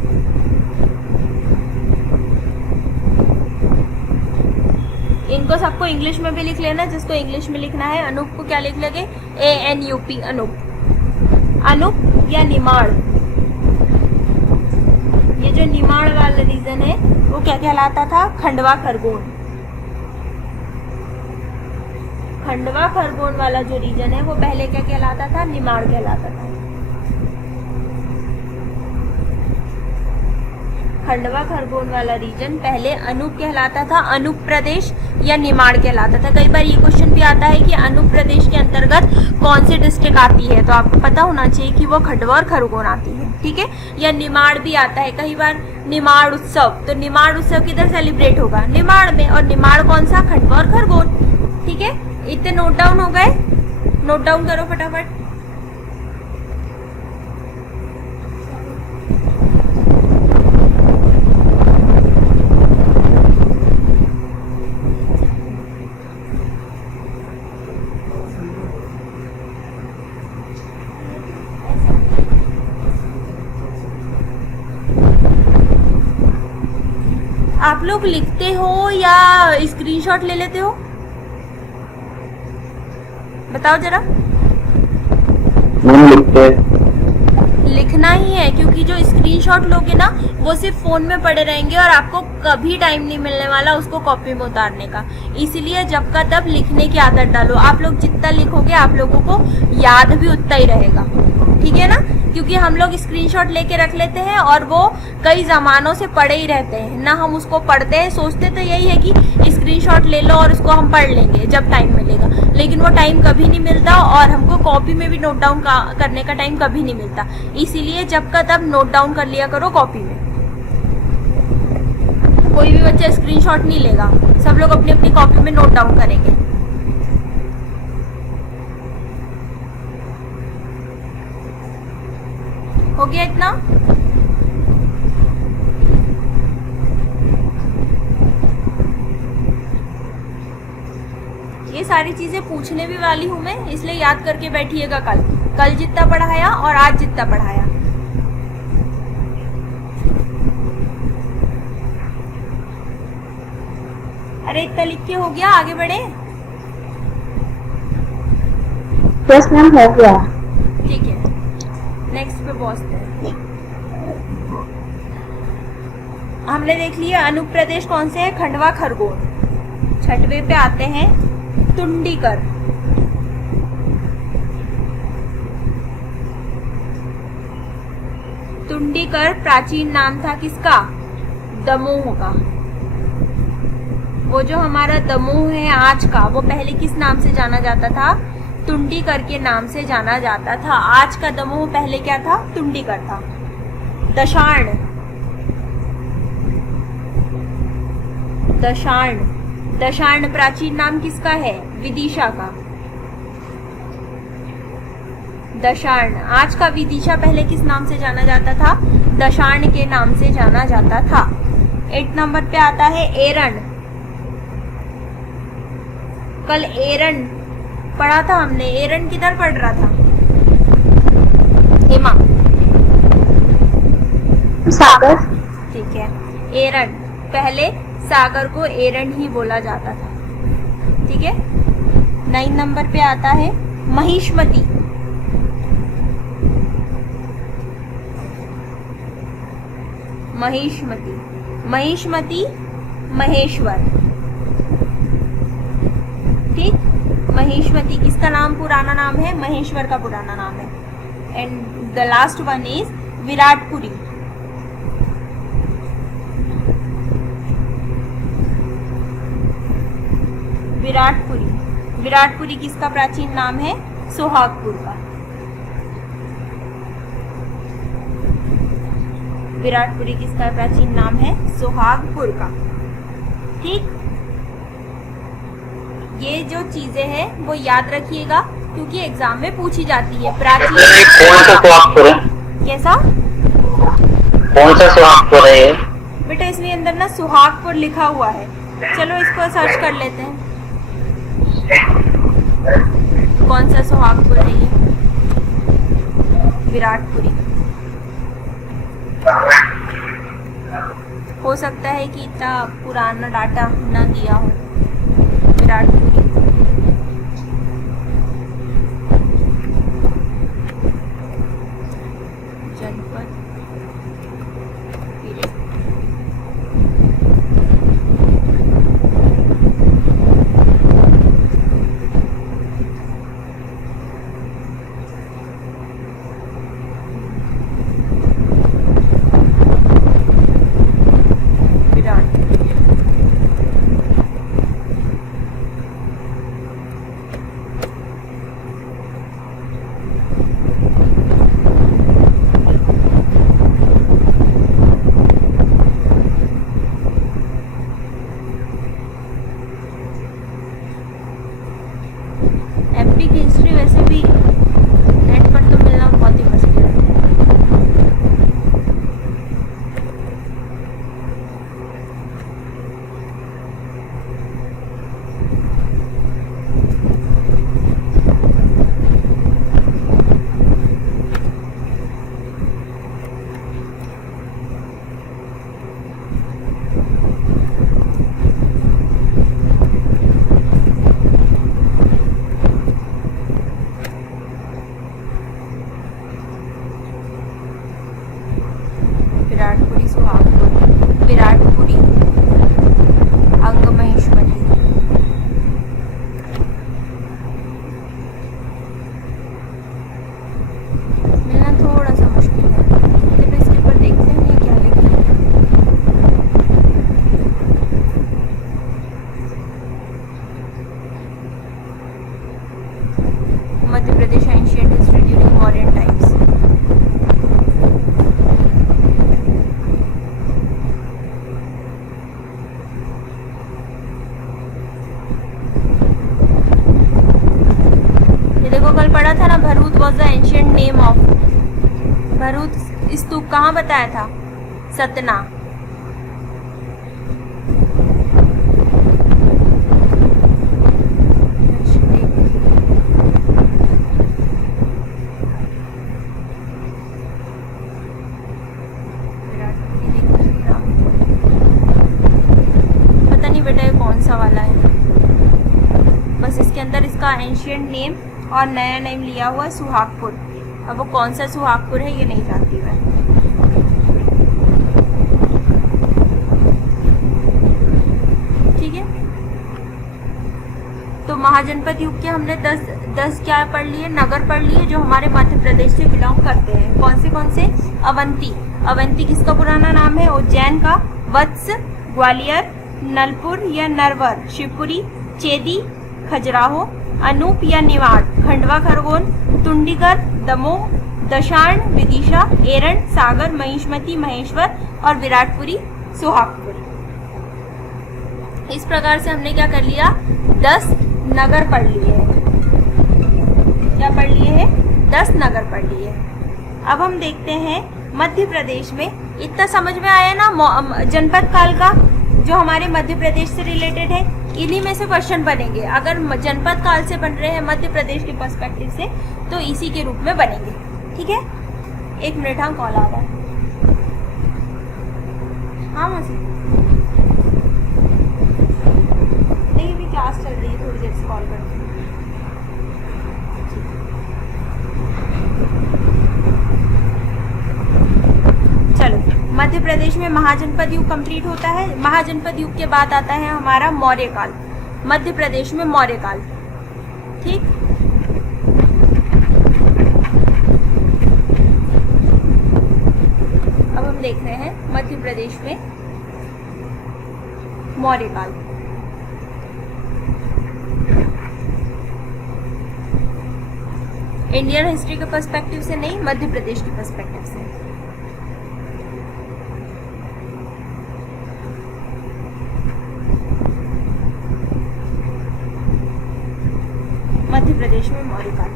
इनको सबको इंग्लिश में भी लिख लेना, जिसको इंग्लिश में लिखना है। अनूप को क्या लिख लगे? ANUP अनूप। अनूप या निमाड़, ये जो निमाड़ वाला रीजन है वो क्या कहलाता था? खंडवा खरगोन। खंडवा खरगोन वाला जो रीजन है वो पहले क्या कहलाता था? निमाड़ कहलाता था। खंडवा खरगोन वाला रीजन पहले अनूप कहलाता था, अनूप प्रदेश या निमाड़ कहलाता था। कई बार ये क्वेश्चन भी आता है कि अनूप प्रदेश के अंतर्गत कौन सी डिस्ट्रिक्ट आती है, तो आपको पता होना चाहिए कि वो खंडवा और खरगोन आती है, ठीक है। या निमाड़ भी आता है कई बार, निमाड़ उत्सव। तो निमाड़ उत्सव किधर सेलिब्रेट होगा? निमाड़ में। और निमाड़ कौन सा? खंडवा और खरगोन, ठीक है। इतने नोट डाउन हो गए? नोट डाउन करो फटाफट। आप लोग लिखते हो या स्क्रीनशॉट ले लेते हो? बताओ जरा। लिखना ही है, क्योंकि जो स्क्रीनशॉट लोगे ना वो सिर्फ फोन में पड़े रहेंगे और आपको कभी टाइम नहीं मिलने वाला उसको कॉपी में उतारने का। इसीलिए जब का तब लिखने की आदत डालो। आप लोग जितना लिखोगे आप लोगों को याद भी उतना ही रहेगा, ठीक है ना। क्योंकि हम लोग स्क्रीनशॉट लेके रख लेते हैं और वो कई जमानों से पड़े ही रहते हैं ना, हम उसको पढ़ते हैं। सोचते तो यही है कि स्क्रीनशॉट ले लो और उसको हम पढ़ लेंगे जब टाइम मिलेगा, लेकिन वो टाइम कभी नहीं मिलता और हमको कॉपी में भी नोट डाउन करने का टाइम कभी नहीं मिलता। इसीलिए जब का तब नोट डाउन कर लिया करो कॉपी में। कोई भी बच्चा स्क्रीनशॉट नहीं लेगा, सब लोग अपनी अपनी कॉपी में नोट डाउन करेंगे। हो गया इतना? ये सारी चीजें पूछने भी वाली हूं मैं, इसलिए याद करके बैठिएगा। कल जितना पढ़ाया और आज जितना पढ़ाया। अरे इतना लिख के हो गया, आगे बढ़े। यस मैम, हो गया। ठीक है, नेक्स्ट पे पहुंचते हैं। हमने देख लिया अनुप्रदेश कौन से है, खंडवा खरगोन। छठवे पे आते हैं तुंडीकर। तुंडीकर प्राचीन नाम था किसका? दमोह का। वो जो हमारा दमोह है आज का, वो पहले किस नाम से जाना जाता था? तुंडीकर के नाम से जाना जाता था। आज का दमोह पहले क्या था? तुंडीकर था। दशार्ण, दशार्ण, दशार्ण प्राचीन नाम किसका है? विदिशा का। दशार्ण, आज का विदिशा पहले किस नाम से जाना जाता था? दशार्ण के नाम से जाना जाता था। 8 नंबर पे आता है एरण। कल एरण पढ़ा था हमने। एरण किधर पढ़ रहा था? हेमा? सागर। ठीक है, एरण, पहले सागर को एरण ही बोला जाता था। ठीक है। 9 नंबर पे आता है महिष्मती। महिष्मती, महिष्मती महेश्वर। ठीक, महिष्मती किसका नाम, पुराना नाम है? महेश्वर का पुराना नाम है। And the last one is Viratpuri. Viratpuri, Viratpuri किसका प्राचीन नाम है? सोहागपुर का। विराटपुरी किसका प्राचीन नाम है? सोहागपुर का। ठीक, ये जो चीजें हैं वो याद रखिएगा, क्योंकि एग्जाम में पूछी जाती है। प्राचीन कौन सा सोहागपुर है? कैसा? कौन सा सोहागपुर है ये? बेटा इसमें अंदर ना सुहागपुर लिखा हुआ है। चलो इसको सर्च कर लेते हैं, कौन सा सुहागपुर है ये। विराटपुरी। हो सकता है कि इतना पुराना डाटा न दिया हो। विराटपुरी, जनपद एमपी की हिस्ट्री वैसे भी नेट पर तो मिलना बहुत ही मुश्किल है। विराटपुरी, सुहागपुर, विराटपुरी, अंग महिष्मती। मिलना थोड़ा सा मुश्किल है। चलो इसके ऊपर देखते हैं ये क्या लिखा है। Madhya Pradesh ancient history during modern times. कल पढ़ा था ना, Bharuch was the ancient name of, Bharuch स्तूप कहाँ बताया था? सतना। पता नहीं बेटा ये कौन सा वाला है, बस इसके अंदर इसका एंशियंट नेम और नया नेम लिया हुआ सुहागपुर। अब वो कौन सा सुहागपुर है ये नहीं जानती मैं। ठीक है, तो महाजनपद युग के हमने 10 क्या पढ़ लिए? नगर पढ़ लिए जो हमारे मध्य प्रदेश से बिलोंग करते हैं। कौन से? अवंती। अवंती किसका पुराना नाम है? उज्जैन का। वत्स, ग्वालियर, नलपुर या नरवर, शिवपुरी, चेदी, खजुराहो, अनूप या निवाड़, खंडवा खरगोन, तुंडीगढ़, दमोह, दशाण, विदिशा, एरन, सागर, महिष्मती, महेश्वर और विराटपुरी, सुहागपुर। इस प्रकार से हमने क्या कर लिया? 10 नगर पढ़ लिए हैं। क्या पढ़ लिए हैं? 10 नगर पढ़ लिए। अब हम देखते हैं मध्य प्रदेश में। इतना समझ में आया ना जनपद काल का, जो हमारे मध्य प्रदेश से रिलेटेड है। इन्हीं में से क्वेश्चन बनेंगे। अगर जनपद काल से बन रहे हैं मध्य प्रदेश के पर्सपेक्टिव से, तो इसी के रूप में बनेंगे। ठीक है, 1 मिनट, हाँ कॉल आ रहा है। हाँ मौसी, नहीं अभी क्लास चल रही है, थोड़ी देर से कॉल करती हूँ। चलो, मध्य प्रदेश में महाजनपद युग कंप्लीट होता है। महाजनपद युग के बाद आता है हमारा मौर्य काल। मध्य प्रदेश में मौर्य काल। ठीक, अब हम देख रहे हैं मध्य प्रदेश में मौर्य काल। इंडियन हिस्ट्री के पर्सपेक्टिव से नहीं, मध्य प्रदेश के पर्सपेक्टिव से। मध्य प्रदेश में मौर्य काल।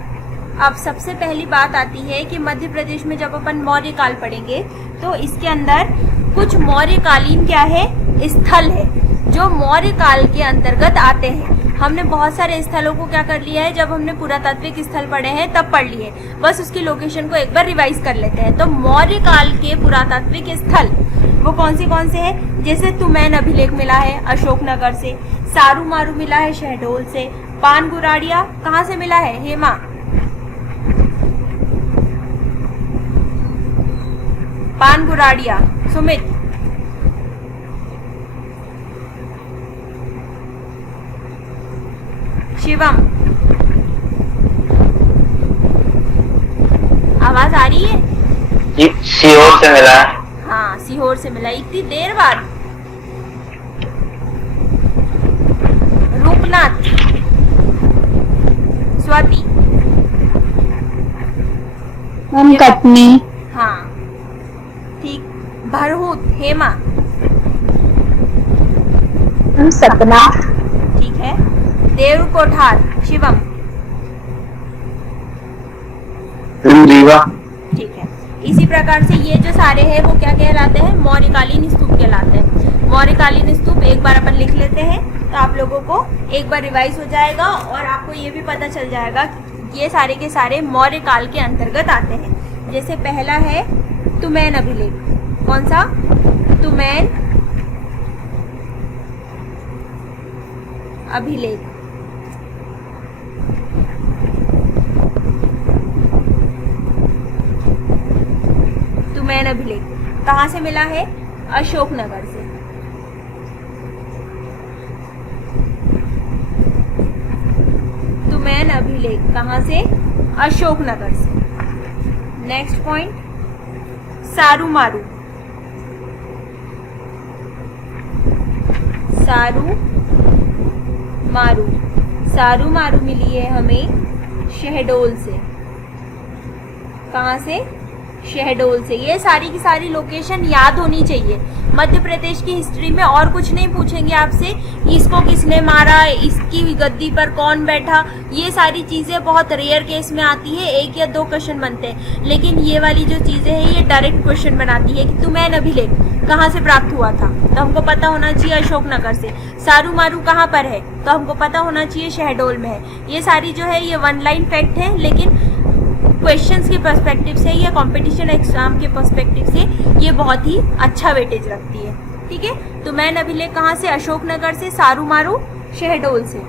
अब सबसे पहली बात आती है कि मध्य प्रदेश में जब अपन मौर्य काल पढ़ेंगे तो इसके अंदर कुछ मौर्यकालीन क्या है? स्थल है जो मौर्य काल के अंतर्गत आते हैं। हमने बहुत सारे स्थलों को क्या कर लिया है, जब हमने पुरातात्विक स्थल पढ़े हैं तब पढ़ लिए, बस उसकी लोकेशन को एक बार रिवाइज कर लेते हैं। तो मौर्य काल के पुरातात्विक स्थल वो कौन से हैं? जैसे तुमैन अभिलेख मिला है अशोकनगर से, सारू मारू मिला है शहडोल से, पान गुराड़िया कहाँ से मिला है? हेमा, पान गुराड़िया, सुमित, शिवम, आवाज आ रही है? सीहोर से मिला है। हाँ, सीहोर से मिला। इतनी देर बाद? रूपनाथ, स्वाति, मैम कटनी, हाँ ठीक, भरहूत, हेमा, मैम सतना, ठीक है, देव कोठार, शिवम, रीवा, ठीक है। इसी प्रकार से ये जो सारे हैं वो क्या कहलाते हैं? मौर्यकालीन स्तूप कहलाते हैं। मौर्यकालीन स्तूप एक बार अपन लिख लेते हैं तो आप लोगों को एक बार रिवाइज हो जाएगा और आपको ये भी पता चल जाएगा कि ये सारे के सारे मौर्य काल के अंतर्गत आते हैं। जैसे पहला है तुमैन अभिलेख। कौन सा? तुमैन अभिलेख। तुमैन अभिलेख कहाँ से मिला है? अशोकनगर से। तुमैन अभिलेख कहाँ से? अशोकनगर से। नेक्स्ट पॉइंट, सारू मारू। सारू मारू, सारू मारू मिली है हमें शहडोल से। कहाँ से? शहडोल से। ये सारी की सारी लोकेशन याद होनी चाहिए। मध्य प्रदेश की हिस्ट्री में और कुछ नहीं पूछेंगे आपसे, इसको किसने मारा, इसकी गद्दी पर कौन बैठा, ये सारी चीज़ें बहुत रेयर केस में आती है, 1 या 2 क्वेश्चन बनते हैं। लेकिन ये वाली जो चीज़ें हैं ये डायरेक्ट क्वेश्चन बनाती है कि तुम्हें अभिलेख कहाँ से प्राप्त हुआ था, तो हमको पता होना चाहिए अशोकनगर से। सारू मारू कहाँ पर है, तो हमको पता होना चाहिए शहडोल में है। ये सारी जो है ये 1 लाइन फैक्ट है, लेकिन क्वेश्चंस के पर्सपेक्टिव से या कंपटीशन एग्जाम के पर्सपेक्टिव से ये बहुत ही अच्छा वेटेज रखती है। ठीक है, तो मैन अभिलेख कहाँ से, अशोकनगर से, सारू मारू शहडोल से।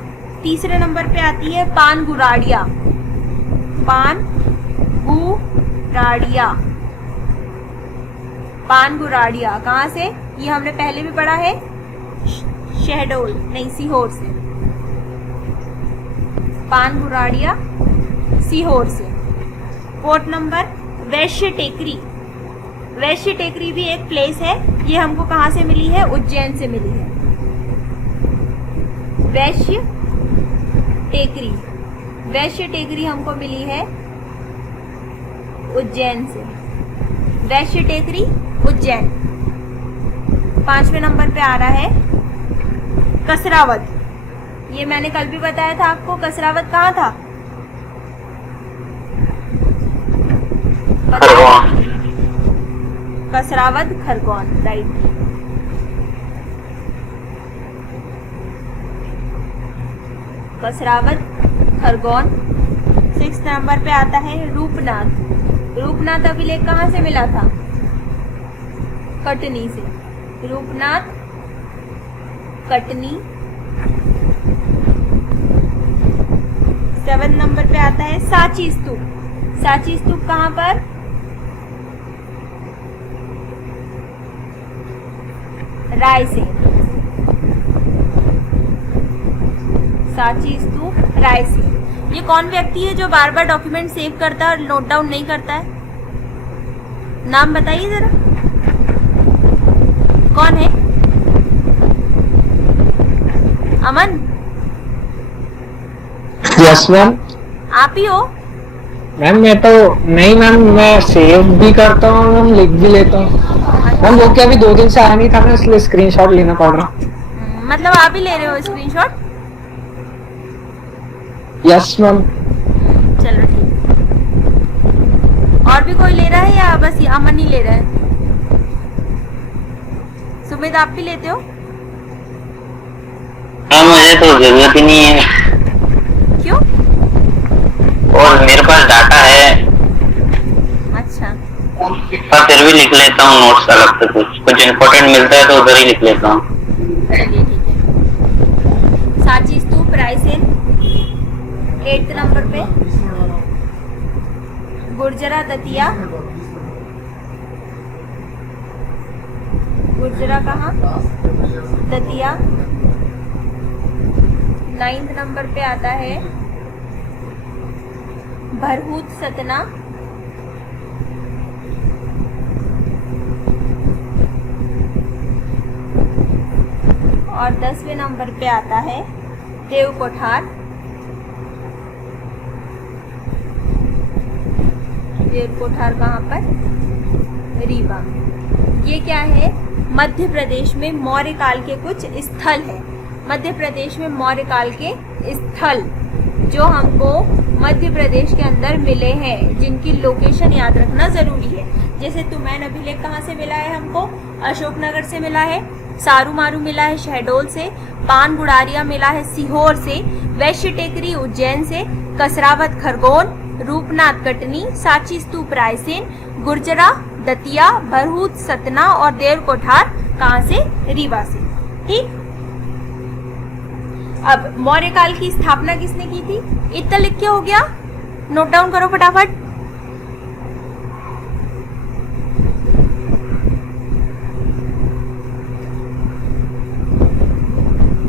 तीसरे नंबर पे आती है पान गुराड़िया। पान गुराड़िया, पान गुराड़िया कहाँ से, ये हमने पहले भी पढ़ा है, शहडोल नहीं सीहोर से। पान गुराड़िया सीहोर से। 4th नंबर वैश्य टेकरी। वैश्य टेकरी भी एक प्लेस है, ये हमको कहाँ से मिली है, उज्जैन से मिली है। वैश्य टेकरी, वैश्य टेकरी हमको मिली है उज्जैन से। वैश्य टेकरी उज्जैन। 5वें नंबर पे आ रहा है कसरावत। ये मैंने कल भी बताया था आपको, कसरावत कहाँ था, Khargone. Kasrawad Khargone, right. Kasrawad Khargone. 6th number पे आता है रूपनाथ। रूपनाथ अभिलेख कहाँ से मिला था, कटनी से। रूपनाथ कटनी। 7th नंबर पे आता है सांची स्तूप। सांची स्तूप कहाँ पर, रायसेन। सांची स्तूप रायसेन। ये कौन व्यक्ति है जो बार बार डॉक्यूमेंट सेव करता है और नोट डाउन नहीं करता है, नाम बताइए जरा, कौन है? अमन, यस मैम। आप ही हो? मैम मैं तो नहीं मैम, मैं सेव भी करता हूँ मैम, लिख भी लेता हूँ मैम। वो क्या अभी 2 दिन से आया नहीं था ना, इसलिए स्क्रीनशॉट लेना पड़ रहा। मतलब आप ही ले रहे हो स्क्रीनशॉट? Yes ma'am. चलो ठीक। और भी कोई ले रहा है या बस ये अमन ही ले रहा है? सुमित आप भी लेते हो? हाँ, मुझे तो जरूरत ही नहीं है, क्यों? और मेरे पास डाटा है। अच्छा, पर फिर भी लिख लेता हूँ नोट्स अलग से, कुछ इम्पोर्टेंट मिलता है तो उधर ही लिख लेता हूँ। चलिए ठीक है। सांची स्तूप रायसेन। 8th नंबर पे गुर्जरा दतिया। गुर्जरा कहाँ, दतिया। 9th नंबर पे आता है भरहूत सतना। और 10वें नंबर पे आता है देव कोठार। देव कोठार कहाँ पर, रीवा। ये क्या है, मध्य प्रदेश में मौर्य काल के कुछ स्थल है। मध्य प्रदेश में मौर्य काल के स्थल जो हमको मध्य प्रदेश के अंदर मिले हैं, जिनकी लोकेशन याद रखना जरूरी है। जैसे तुमैन अभिलेख कहाँ से मिला है हमको, अशोकनगर से मिला है। सारू मारू मिला है शहडोल से। पान गुड़ारिया मिला है सीहोर से। वैश्य टेकरी उज्जैन से। कसरावत खरगोन। रूपनाथ कटनी। सांची स्तूप रायसेन। गुर्जरा दतिया, भरहूत सतना और देव कोठार कहाँ से, रीवा से। ठीक। अब मौर्य काल की स्थापना किसने की थी, इतना लिख के हो गया, नोट डाउन करो फटाफट।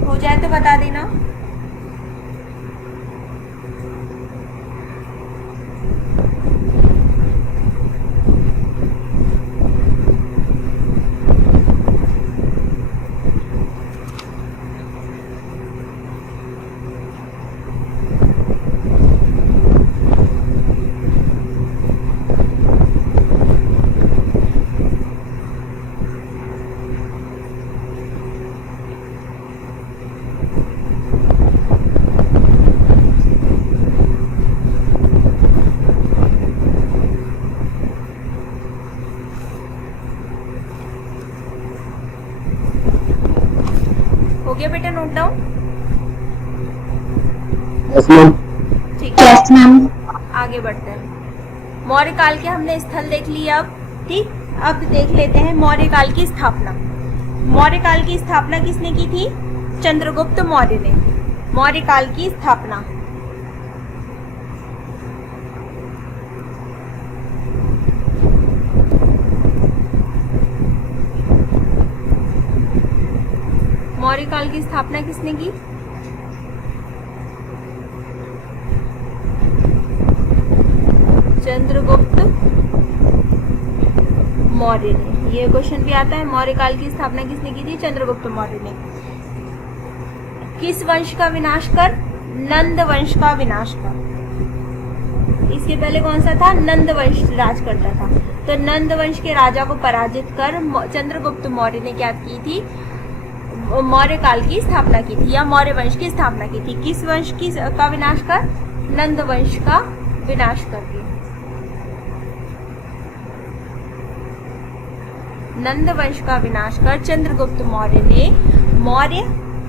हो जाए तो बता देना। Note down? ठीक है, यस मैम। आगे बढ़ते हैं। मौर्य काल के हमने स्थल देख लिए अब, ठीक। अब देख लेते हैं मौर्य काल की स्थापना। मौर्य काल की स्थापना किसने की थी? चंद्रगुप्त मौर्य ने। मौर्य काल की स्थापना मौर्य काल की स्थापना किसने की? चंद्रगुप्त मौर्य ने। ये क्वेश्चन भी आता है, मौर्य काल की स्थापना किसने की थी? चंद्रगुप्त मौर्य ने। किस वंश का विनाश कर? नंद वंश का विनाश कर। इसके पहले कौन सा था? नंद वंश राज करता था। तो नंद वंश के राजा को पराजित कर चंद्रगुप्त मौर्य ने क्या की थी? मौर्य काल की स्थापना की थी या मौर्य वंश की स्थापना की थी। किस वंश की का विनाश कर? नंद वंश का विनाश करके। नंद वंश का विनाश कर चंद्रगुप्त मौर्य ने मौर्य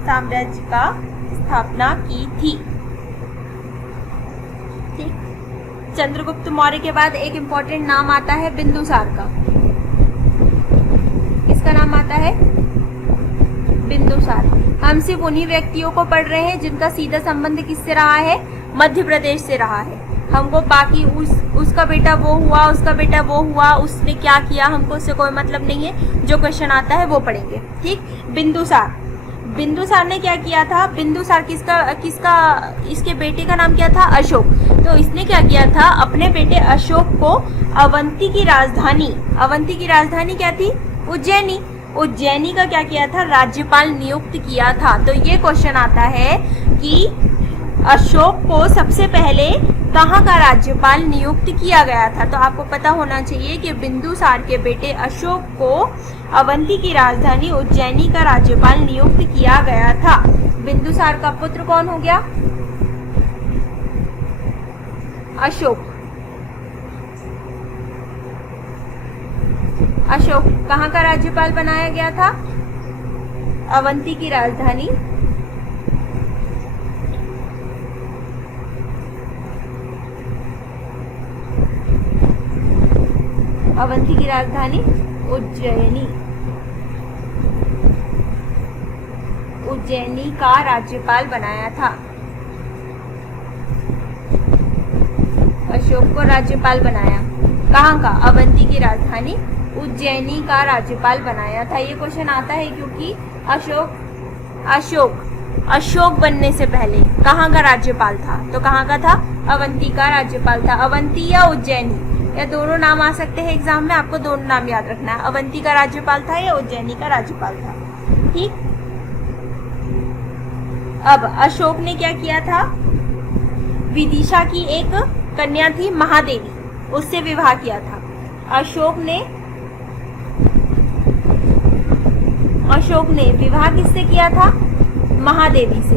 साम्राज्य का स्थापना की थी। ठीक। चंद्रगुप्त मौर्य के बाद एक इंपॉर्टेंट नाम आता है बिंदुसार का। किसका नाम आता है? बिंदुसार। हम सिर्फ उन्हीं व्यक्तियों को पढ़ रहे हैं जिनका सीधा संबंध किससे रहा है? मध्य प्रदेश से रहा है। हमको बाकी उसका बेटा वो हुआ, उसका बेटा वो हुआ, उसने क्या किया, हमको उससे कोई मतलब नहीं है। जो क्वेश्चन आता है वो पढ़ेंगे। ठीक। बिंदुसार। बिंदुसार ने क्या किया था? बिंदुसार किसका इसके बेटे का नाम क्या था? अशोक। तो इसने क्या किया था? अपने बेटे अशोक को अवंती की राजधानी क्या थी? उज्जैनी का क्या किया था? राज्यपाल नियुक्त किया था। तो ये क्वेश्चन आता है कि अशोक को सबसे पहले कहाँ का राज्यपाल नियुक्त किया गया था? तो आपको पता होना चाहिए कि बिंदुसार के बेटे अशोक को अवंती की राजधानी उज्जैनी का राज्यपाल नियुक्त किया गया था। बिंदुसार का पुत्र कौन हो गया? अशोक। अशोक कहाँ का राज्यपाल बनाया गया था? अवंती की राजधानी उज्जैनी का राज्यपाल बनाया था। अशोक को राज्यपाल बनाया। कहाँ का? अवंती की राजधानी उज्जैनी का राज्यपाल बनाया था। ये क्वेश्चन आता है क्योंकि अशोक बनने से पहले कहाँ का राज्यपाल था? तो कहाँ का था? अवंती का राज्यपाल था। अवंती या उज्जैनी, या दोनों नाम आ सकते हैं एग्जाम में। आपको दोनों नाम याद रखना है। अवंती का राज्यपाल था या उज्जैनी का राज्यपाल था। ठीक। अब अशोक ने क्या किया था? विदिशा की एक कन्या थी महादेवी, उससे विवाह किया था। अशोक ने विवाह किससे किया था? महादेवी से।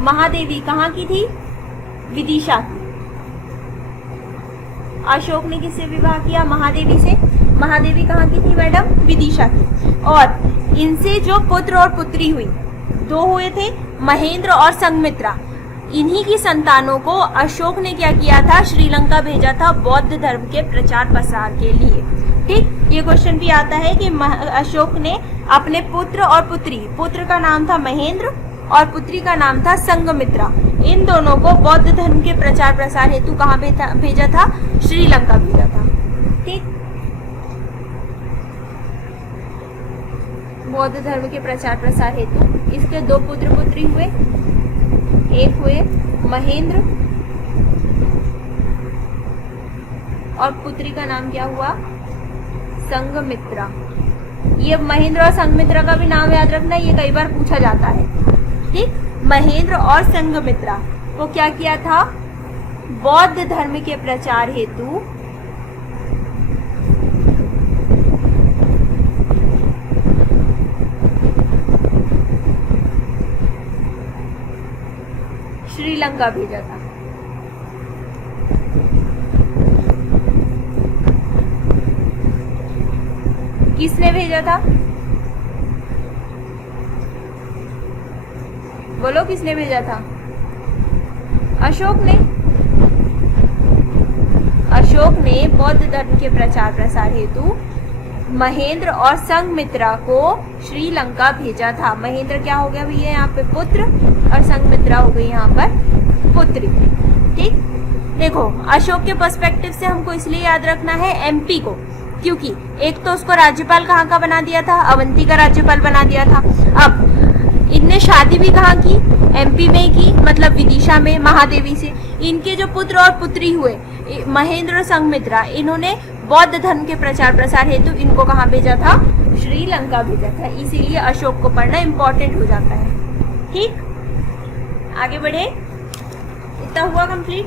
महादेवी कहाँ की थी? विदिशा की। अशोक ने किससे विवाह किया? महादेवी से। महादेवी कहाँ की थी मैडम? विदिशा की। और इनसे जो पुत्र और पुत्री हुई, दो हुए थे, महेंद्र और संघमित्रा। इन्हीं की संतानों को अशोक ने क्या किया था? श्रीलंका भेजा था बौद्ध धर्म के प्रचार प्रसार के लिए। ठीक। ये क्वेश्चन भी आता है कि अशोक ने अपने पुत्र और पुत्री, पुत्र का नाम था महेंद्र और पुत्री का नाम था संघमित्रा, इन दोनों को बौद्ध धर्म के प्रचार प्रसार हेतु कहाँ भेजा था? श्रीलंका भेजा था। ठीक। बौद्ध धर्म के प्रचार प्रसार हेतु इसके दो पुत्र पुत्री हुए। एक हुए महेंद्र और पुत्री का नाम क्या हुआ? संघमित्रा। ये महेंद्र और संघमित्रा का भी नाम याद रखना, ये कई बार पूछा जाता है। ठीक। महेंद्र और संघमित्रा को क्या किया था? बौद्ध धर्म के प्रचार हेतु श्रीलंका भेजा था। किसने भेजा था? बोलो किसने भेजा था? अशोक ने। अशोक ने बौद्ध धर्म के प्रचार प्रसार हेतु महेंद्र और संघमित्रा को श्रीलंका भेजा था। महेंद्र क्या हो गया भैया यहाँ पे? पुत्र, और संघमित्रा हो गई यहाँ पर पुत्री। ठीक, देखो अशोक के पर्सपेक्टिव से हमको इसलिए याद रखना है एमपी को, क्योंकि एक तो उसको राज्यपाल कहाँ का बना दिया था? अवंती का राज्यपाल बना दिया था। अब इनने शादी भी कहाँ की? एमपी में ही की, मतलब विदिशा में महादेवी से। इनके जो पुत्र और पुत्री हुए महेंद्र और संघमित्रा, इन्होंने बौद्ध धर्म के प्रचार प्रसार हेतु इनको कहाँ भेजा था? श्रीलंका भेजा था। इसीलिए अशोक को पढ़ना इंपॉर्टेंट हो जाता है। ठीक, आगे बढ़े। इतना हुआ कंप्लीट।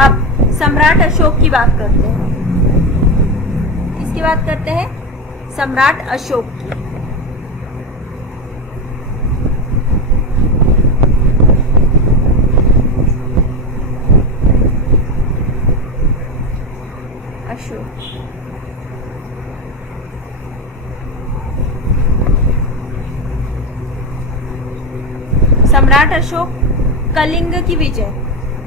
अब सम्राट अशोक की बात करते हैं। इसकी बात करते हैं सम्राट अशोक की। अशोक सम्राट अशोक कलिंग की विजय।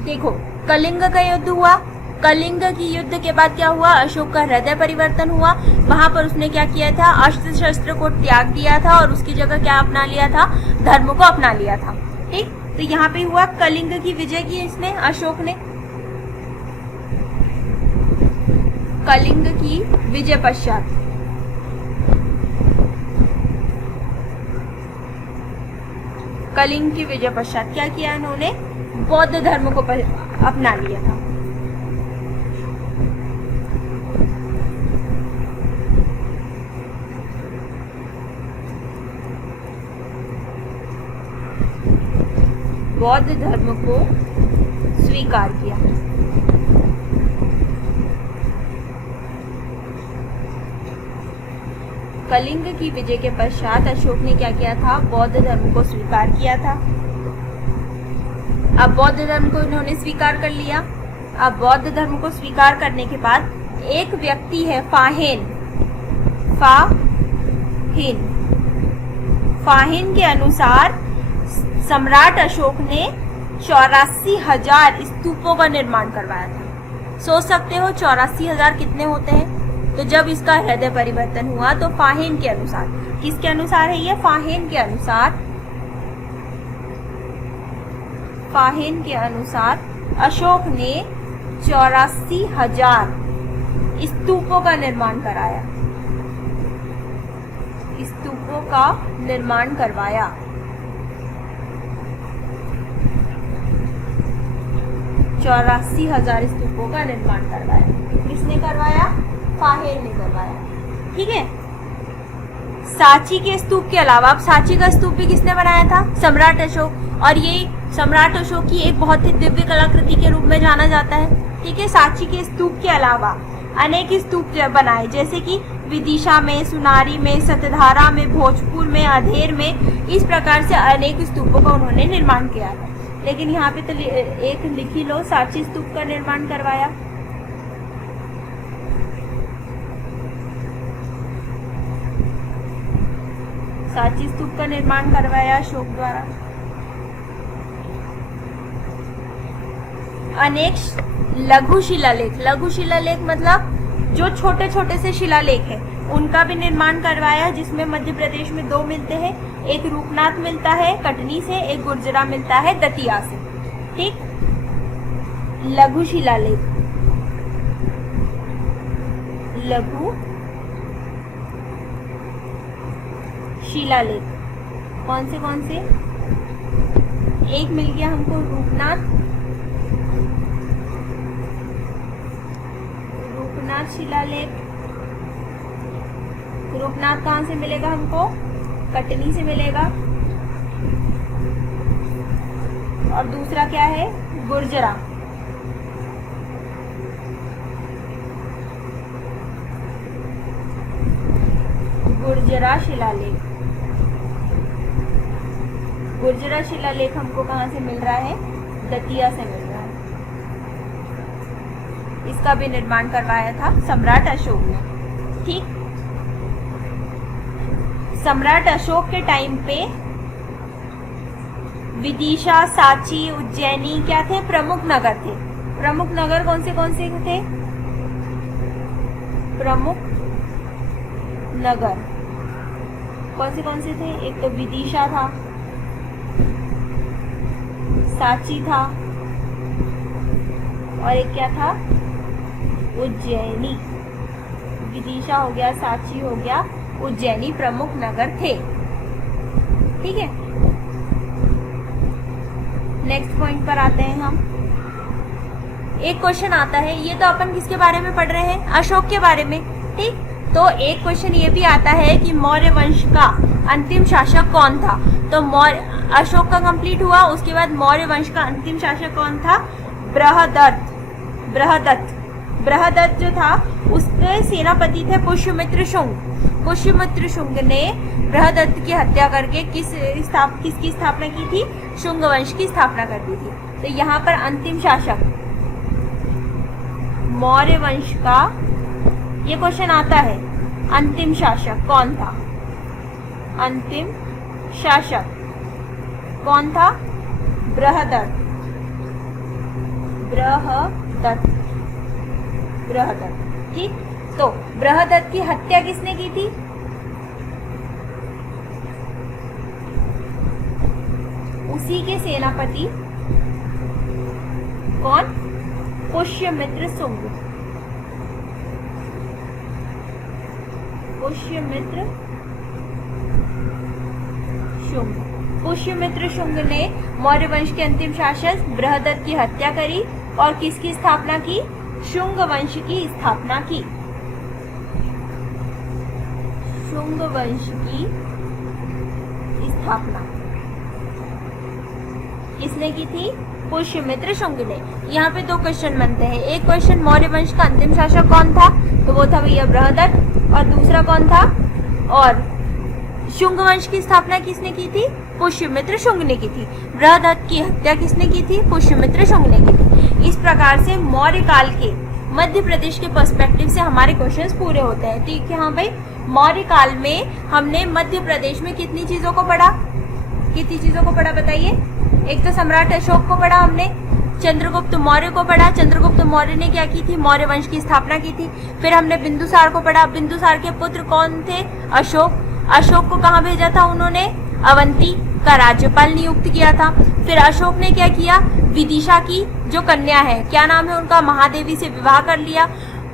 देखो कलिंग का युद्ध हुआ। कलिंग की युद्ध के बाद क्या हुआ? अशोक का हृदय परिवर्तन हुआ। वहां पर उसने क्या किया था? अस्त्र शस्त्र को त्याग दिया था और उसकी जगह क्या अपना लिया था? धर्म को अपना लिया था। ठीक, तो यहाँ पे हुआ कलिंग की विजय की इसने, अशोक ने। कलिंग की विजय पश्चात कलिंग की विजय पश्चात क्या किया इन्होंने? बौद्ध धर्म को अपना लिया था। बौद्ध धर्म को स्वीकार किया। कलिंग की विजय के पश्चात अशोक ने क्या किया था? बौद्ध धर्म को स्वीकार किया था। अब बौद्ध धर्म को इन्होंने स्वीकार कर लिया। अब बौद्ध धर्म को स्वीकार करने के बाद एक व्यक्ति है फाहिन। फाहिन के अनुसार सम्राट अशोक ने 84,000 स्तूपों का निर्माण करवाया था। सोच सकते हो 84,000 कितने होते हैं? तो जब इसका हृदय परिवर्तन हुआ तो फाहिन के अनुसार, किसके अनुसार है ये? फाहिन के अनुसार अशोक ने 84,000 स्तूपों का निर्माण कराया। स्तूपों का निर्माण करवाया। चौरासी हजार स्तूपों का निर्माण करवाया। किसने करवाया? फाहिन ने करवाया। ठीक है। सांची के स्तूप के अलावा, अब सांची का स्तूप भी किसने बनाया था? सम्राट अशोक। और ये सम्राट अशोक की एक बहुत ही दिव्य कलाकृति के रूप में जाना जाता है। ठीक है। सांची के स्तूप के अलावा अनेक स्तूप बनाए, जैसे कि विदिशा में, सुनारी में, सतधारा में, भोजपुर में, अधेर में, इस प्रकार से अनेक स्तूपों का उन्होंने निर्माण किया था। लेकिन यहाँ पे तो एक लिखी लो, सांची स्तूप का निर्माण करवाया। सांची स्तूप का निर्माण करवाया अशोक द्वारा। अनेक लघु शिलालेख, लघु शिलालेख मतलब जो छोटे छोटे से शिलालेख है, उनका भी निर्माण करवाया, जिसमें मध्य प्रदेश में 2 मिलते हैं। एक रूपनाथ मिलता है कटनी से, एक गुर्जरा मिलता है दतिया से। ठीक। लघु शिलालेख, लघु शिलालेख कौन से? एक मिल गया हमको रूपनाथ शिलालेख। रूपनाथ कहाँ से मिलेगा हमको? कटनी से मिलेगा। और दूसरा क्या है? गुर्जरा। गुर्जरा शिलालेख। गुर्जरा शिलालेख हमको कहाँ से मिल रहा है? दतिया से मिल रहा है। इसका भी निर्माण करवाया था सम्राट अशोक ने। ठीक। सम्राट अशोक के टाइम पे विदिशा, सांची, उज्जैनी क्या थे? प्रमुख नगर थे। प्रमुख नगर कौन से थे? प्रमुख नगर कौन से थे? एक तो विदिशा था, सांची था, और एक क्या था? उज्जैनी। विदिशा हो गया, सांची हो गया, उज्जैनी प्रमुख नगर थे। ठीक है, नेक्स्ट पॉइंट पर आते हैं हम। एक क्वेश्चन आता है, ये तो अपन किसके बारे में पढ़ रहे हैं? अशोक के बारे में। ठीक, तो एक क्वेश्चन ये भी आता है कि मौर्य वंश का अंतिम शासक कौन था? तो अशोक का कंप्लीट हुआ, उसके बाद मौर्य वंश का अंतिम शासक कौन था? बृहदत्त। बृहदत्त जो था उसके सेनापति थे पुष्यमित्र शुंग। पुष्यमित्र शुंग ने बृहदत्त की हत्या करके किसकी स्थापना की थी? शुंग वंश की स्थापना कर दी थी। तो यहाँ पर अंतिम शासक मौर्य वंश का ये क्वेश्चन आता है, अंतिम शासक कौन था? अंतिम शासक कौन था? बृहदत्त। ठीक, तो बृहदत्त की हत्या किसने की थी? उसी के सेनापति कौन? पुष्यमित्र शुंग। पुष्यमित्र शुंग ने मौर्य वंश के अंतिम शासक बृहदत्त की हत्या करी और किसकी स्थापना की? शुंग वंश की स्थापना की। शुंग वंश की स्थापना किसने की थी? पुष्यमित्र शुंग ने। यहाँ पे दो क्वेश्चन बनते हैं। एक क्वेश्चन मौर्य वंश का अंतिम शासक कौन था? तो वो था भैया बृहदत्त। और दूसरा कौन था? और शुंग वंश की स्थापना किसने की थी? पुष्यमित्र शुंग ने की थी। बृहदत्त की हत्या किसने की थी? पुष्यमित्र शुंग ने की थी। इस प्रकार से मौर्य काल के मध्य प्रदेश के पर्सपेक्टिव से हमारे क्वेश्चंस पूरे होते हैं। ठीक है, हाँ भाई, मौर्य काल में हमने मध्य प्रदेश में कितनी चीजों को पढ़ा? कितनी चीजों को पढ़ा बताइए? एक तो सम्राट अशोक को पढ़ा हमने, चंद्रगुप्त मौर्य को पढ़ा। चंद्रगुप्त मौर्य ने क्या की थी? मौर्य वंश की स्थापना की थी। फिर हमने बिंदुसार को पढ़ा। बिंदुसार के पुत्र कौन थे? अशोक। अशोक को कहाँ भेजा था उन्होंने? अवंती का राज्यपाल नियुक्त किया था। फिर अशोक ने क्या किया? विदिशा की जो कन्या है, क्या नाम है उनका? महादेवी से विवाह कर लिया।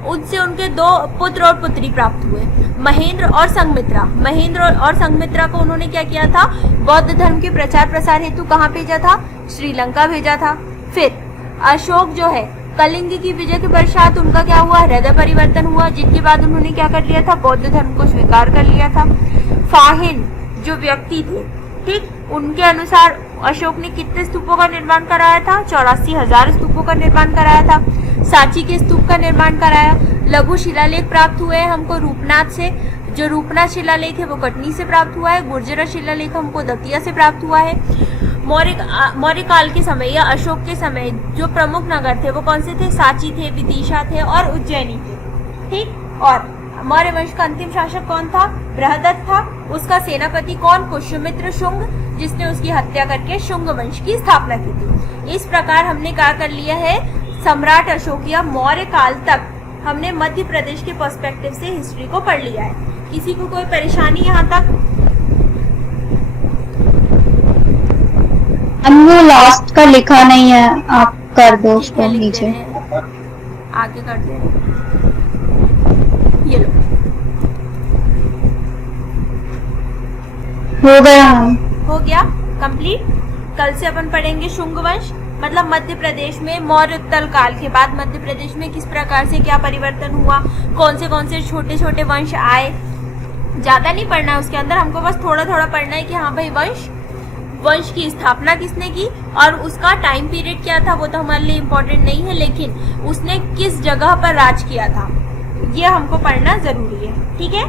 उनसे उनके दो पुत्र और पुत्री प्राप्त हुए, महेंद्र और संघमित्रा। महेंद्र और संघमित्रा को उन्होंने क्या किया था? बौद्ध धर्म के प्रचार प्रसार हेतु कहाँ भेजा था? श्रीलंका भेजा था। फिर अशोक जो है, कलिंग की विजय के पश्चात उनका क्या हुआ? हृदय परिवर्तन हुआ, जिसके बाद उन्होंने क्या कर लिया था? बौद्ध धर्म को स्वीकार कर लिया था। फाहिन जो व्यक्ति थे, ठीक, उनके अनुसार अशोक ने कितने स्तूपों का निर्माण कराया था? 84,000 स्तूपों का निर्माण कराया था। सांची के स्तूप का निर्माण कराया। लघु शिलालेख प्राप्त हुए हैं हमको रूपनाथ से। जो रूपनाथ शिलालेख है वो कटनी से प्राप्त हुआ है। गुर्जर शिलालेख हमको दतिया से प्राप्त हुआ है। मौर्य काल के समय या अशोक के समय जो प्रमुख नगर थे वो कौन से थे? सांची थे, विदिशा थे और उज्जैनी थे। ठीक, और मौर्य वंश का अंतिम शासक कौन था? बृहदत्त था। उसका सेनापति कौन? पुष्यमित्र शुंग, जिसने उसकी हत्या करके शुंग वंश की स्थापना की थी। इस प्रकार हमने क्या कर लिया है? सम्राट अशोक या मौर्य काल तक हमने मध्य प्रदेश के पर्सपेक्टिव से हिस्ट्री को पढ़ लिया है। किसी को कोई परेशानी यहाँ तक? वो लास्ट का लिखा नहीं है, आप कर दो उसको नीचे। आगे कर दे। ये लो, हो गया हम। हो गया कंप्लीट। कल से अपन पढ़ेंगे शुंग वंश, मतलब मध्य प्रदेश में मौर्योत्तर काल के बाद मध्य प्रदेश में किस प्रकार से क्या परिवर्तन हुआ, कौन से छोटे छोटे वंश आए। ज्यादा नहीं पढ़ना है उसके अंदर, हमको बस थोड़ा थोड़ा पढ़ना है कि हाँ भाई वंश की स्थापना किसने की और उसका टाइम पीरियड क्या था। वो तो हमारे लिए इम्पोर्टेंट नहीं है, लेकिन उसने किस जगह पर राज किया था ये हमको पढ़ना जरूरी है। ठीक है।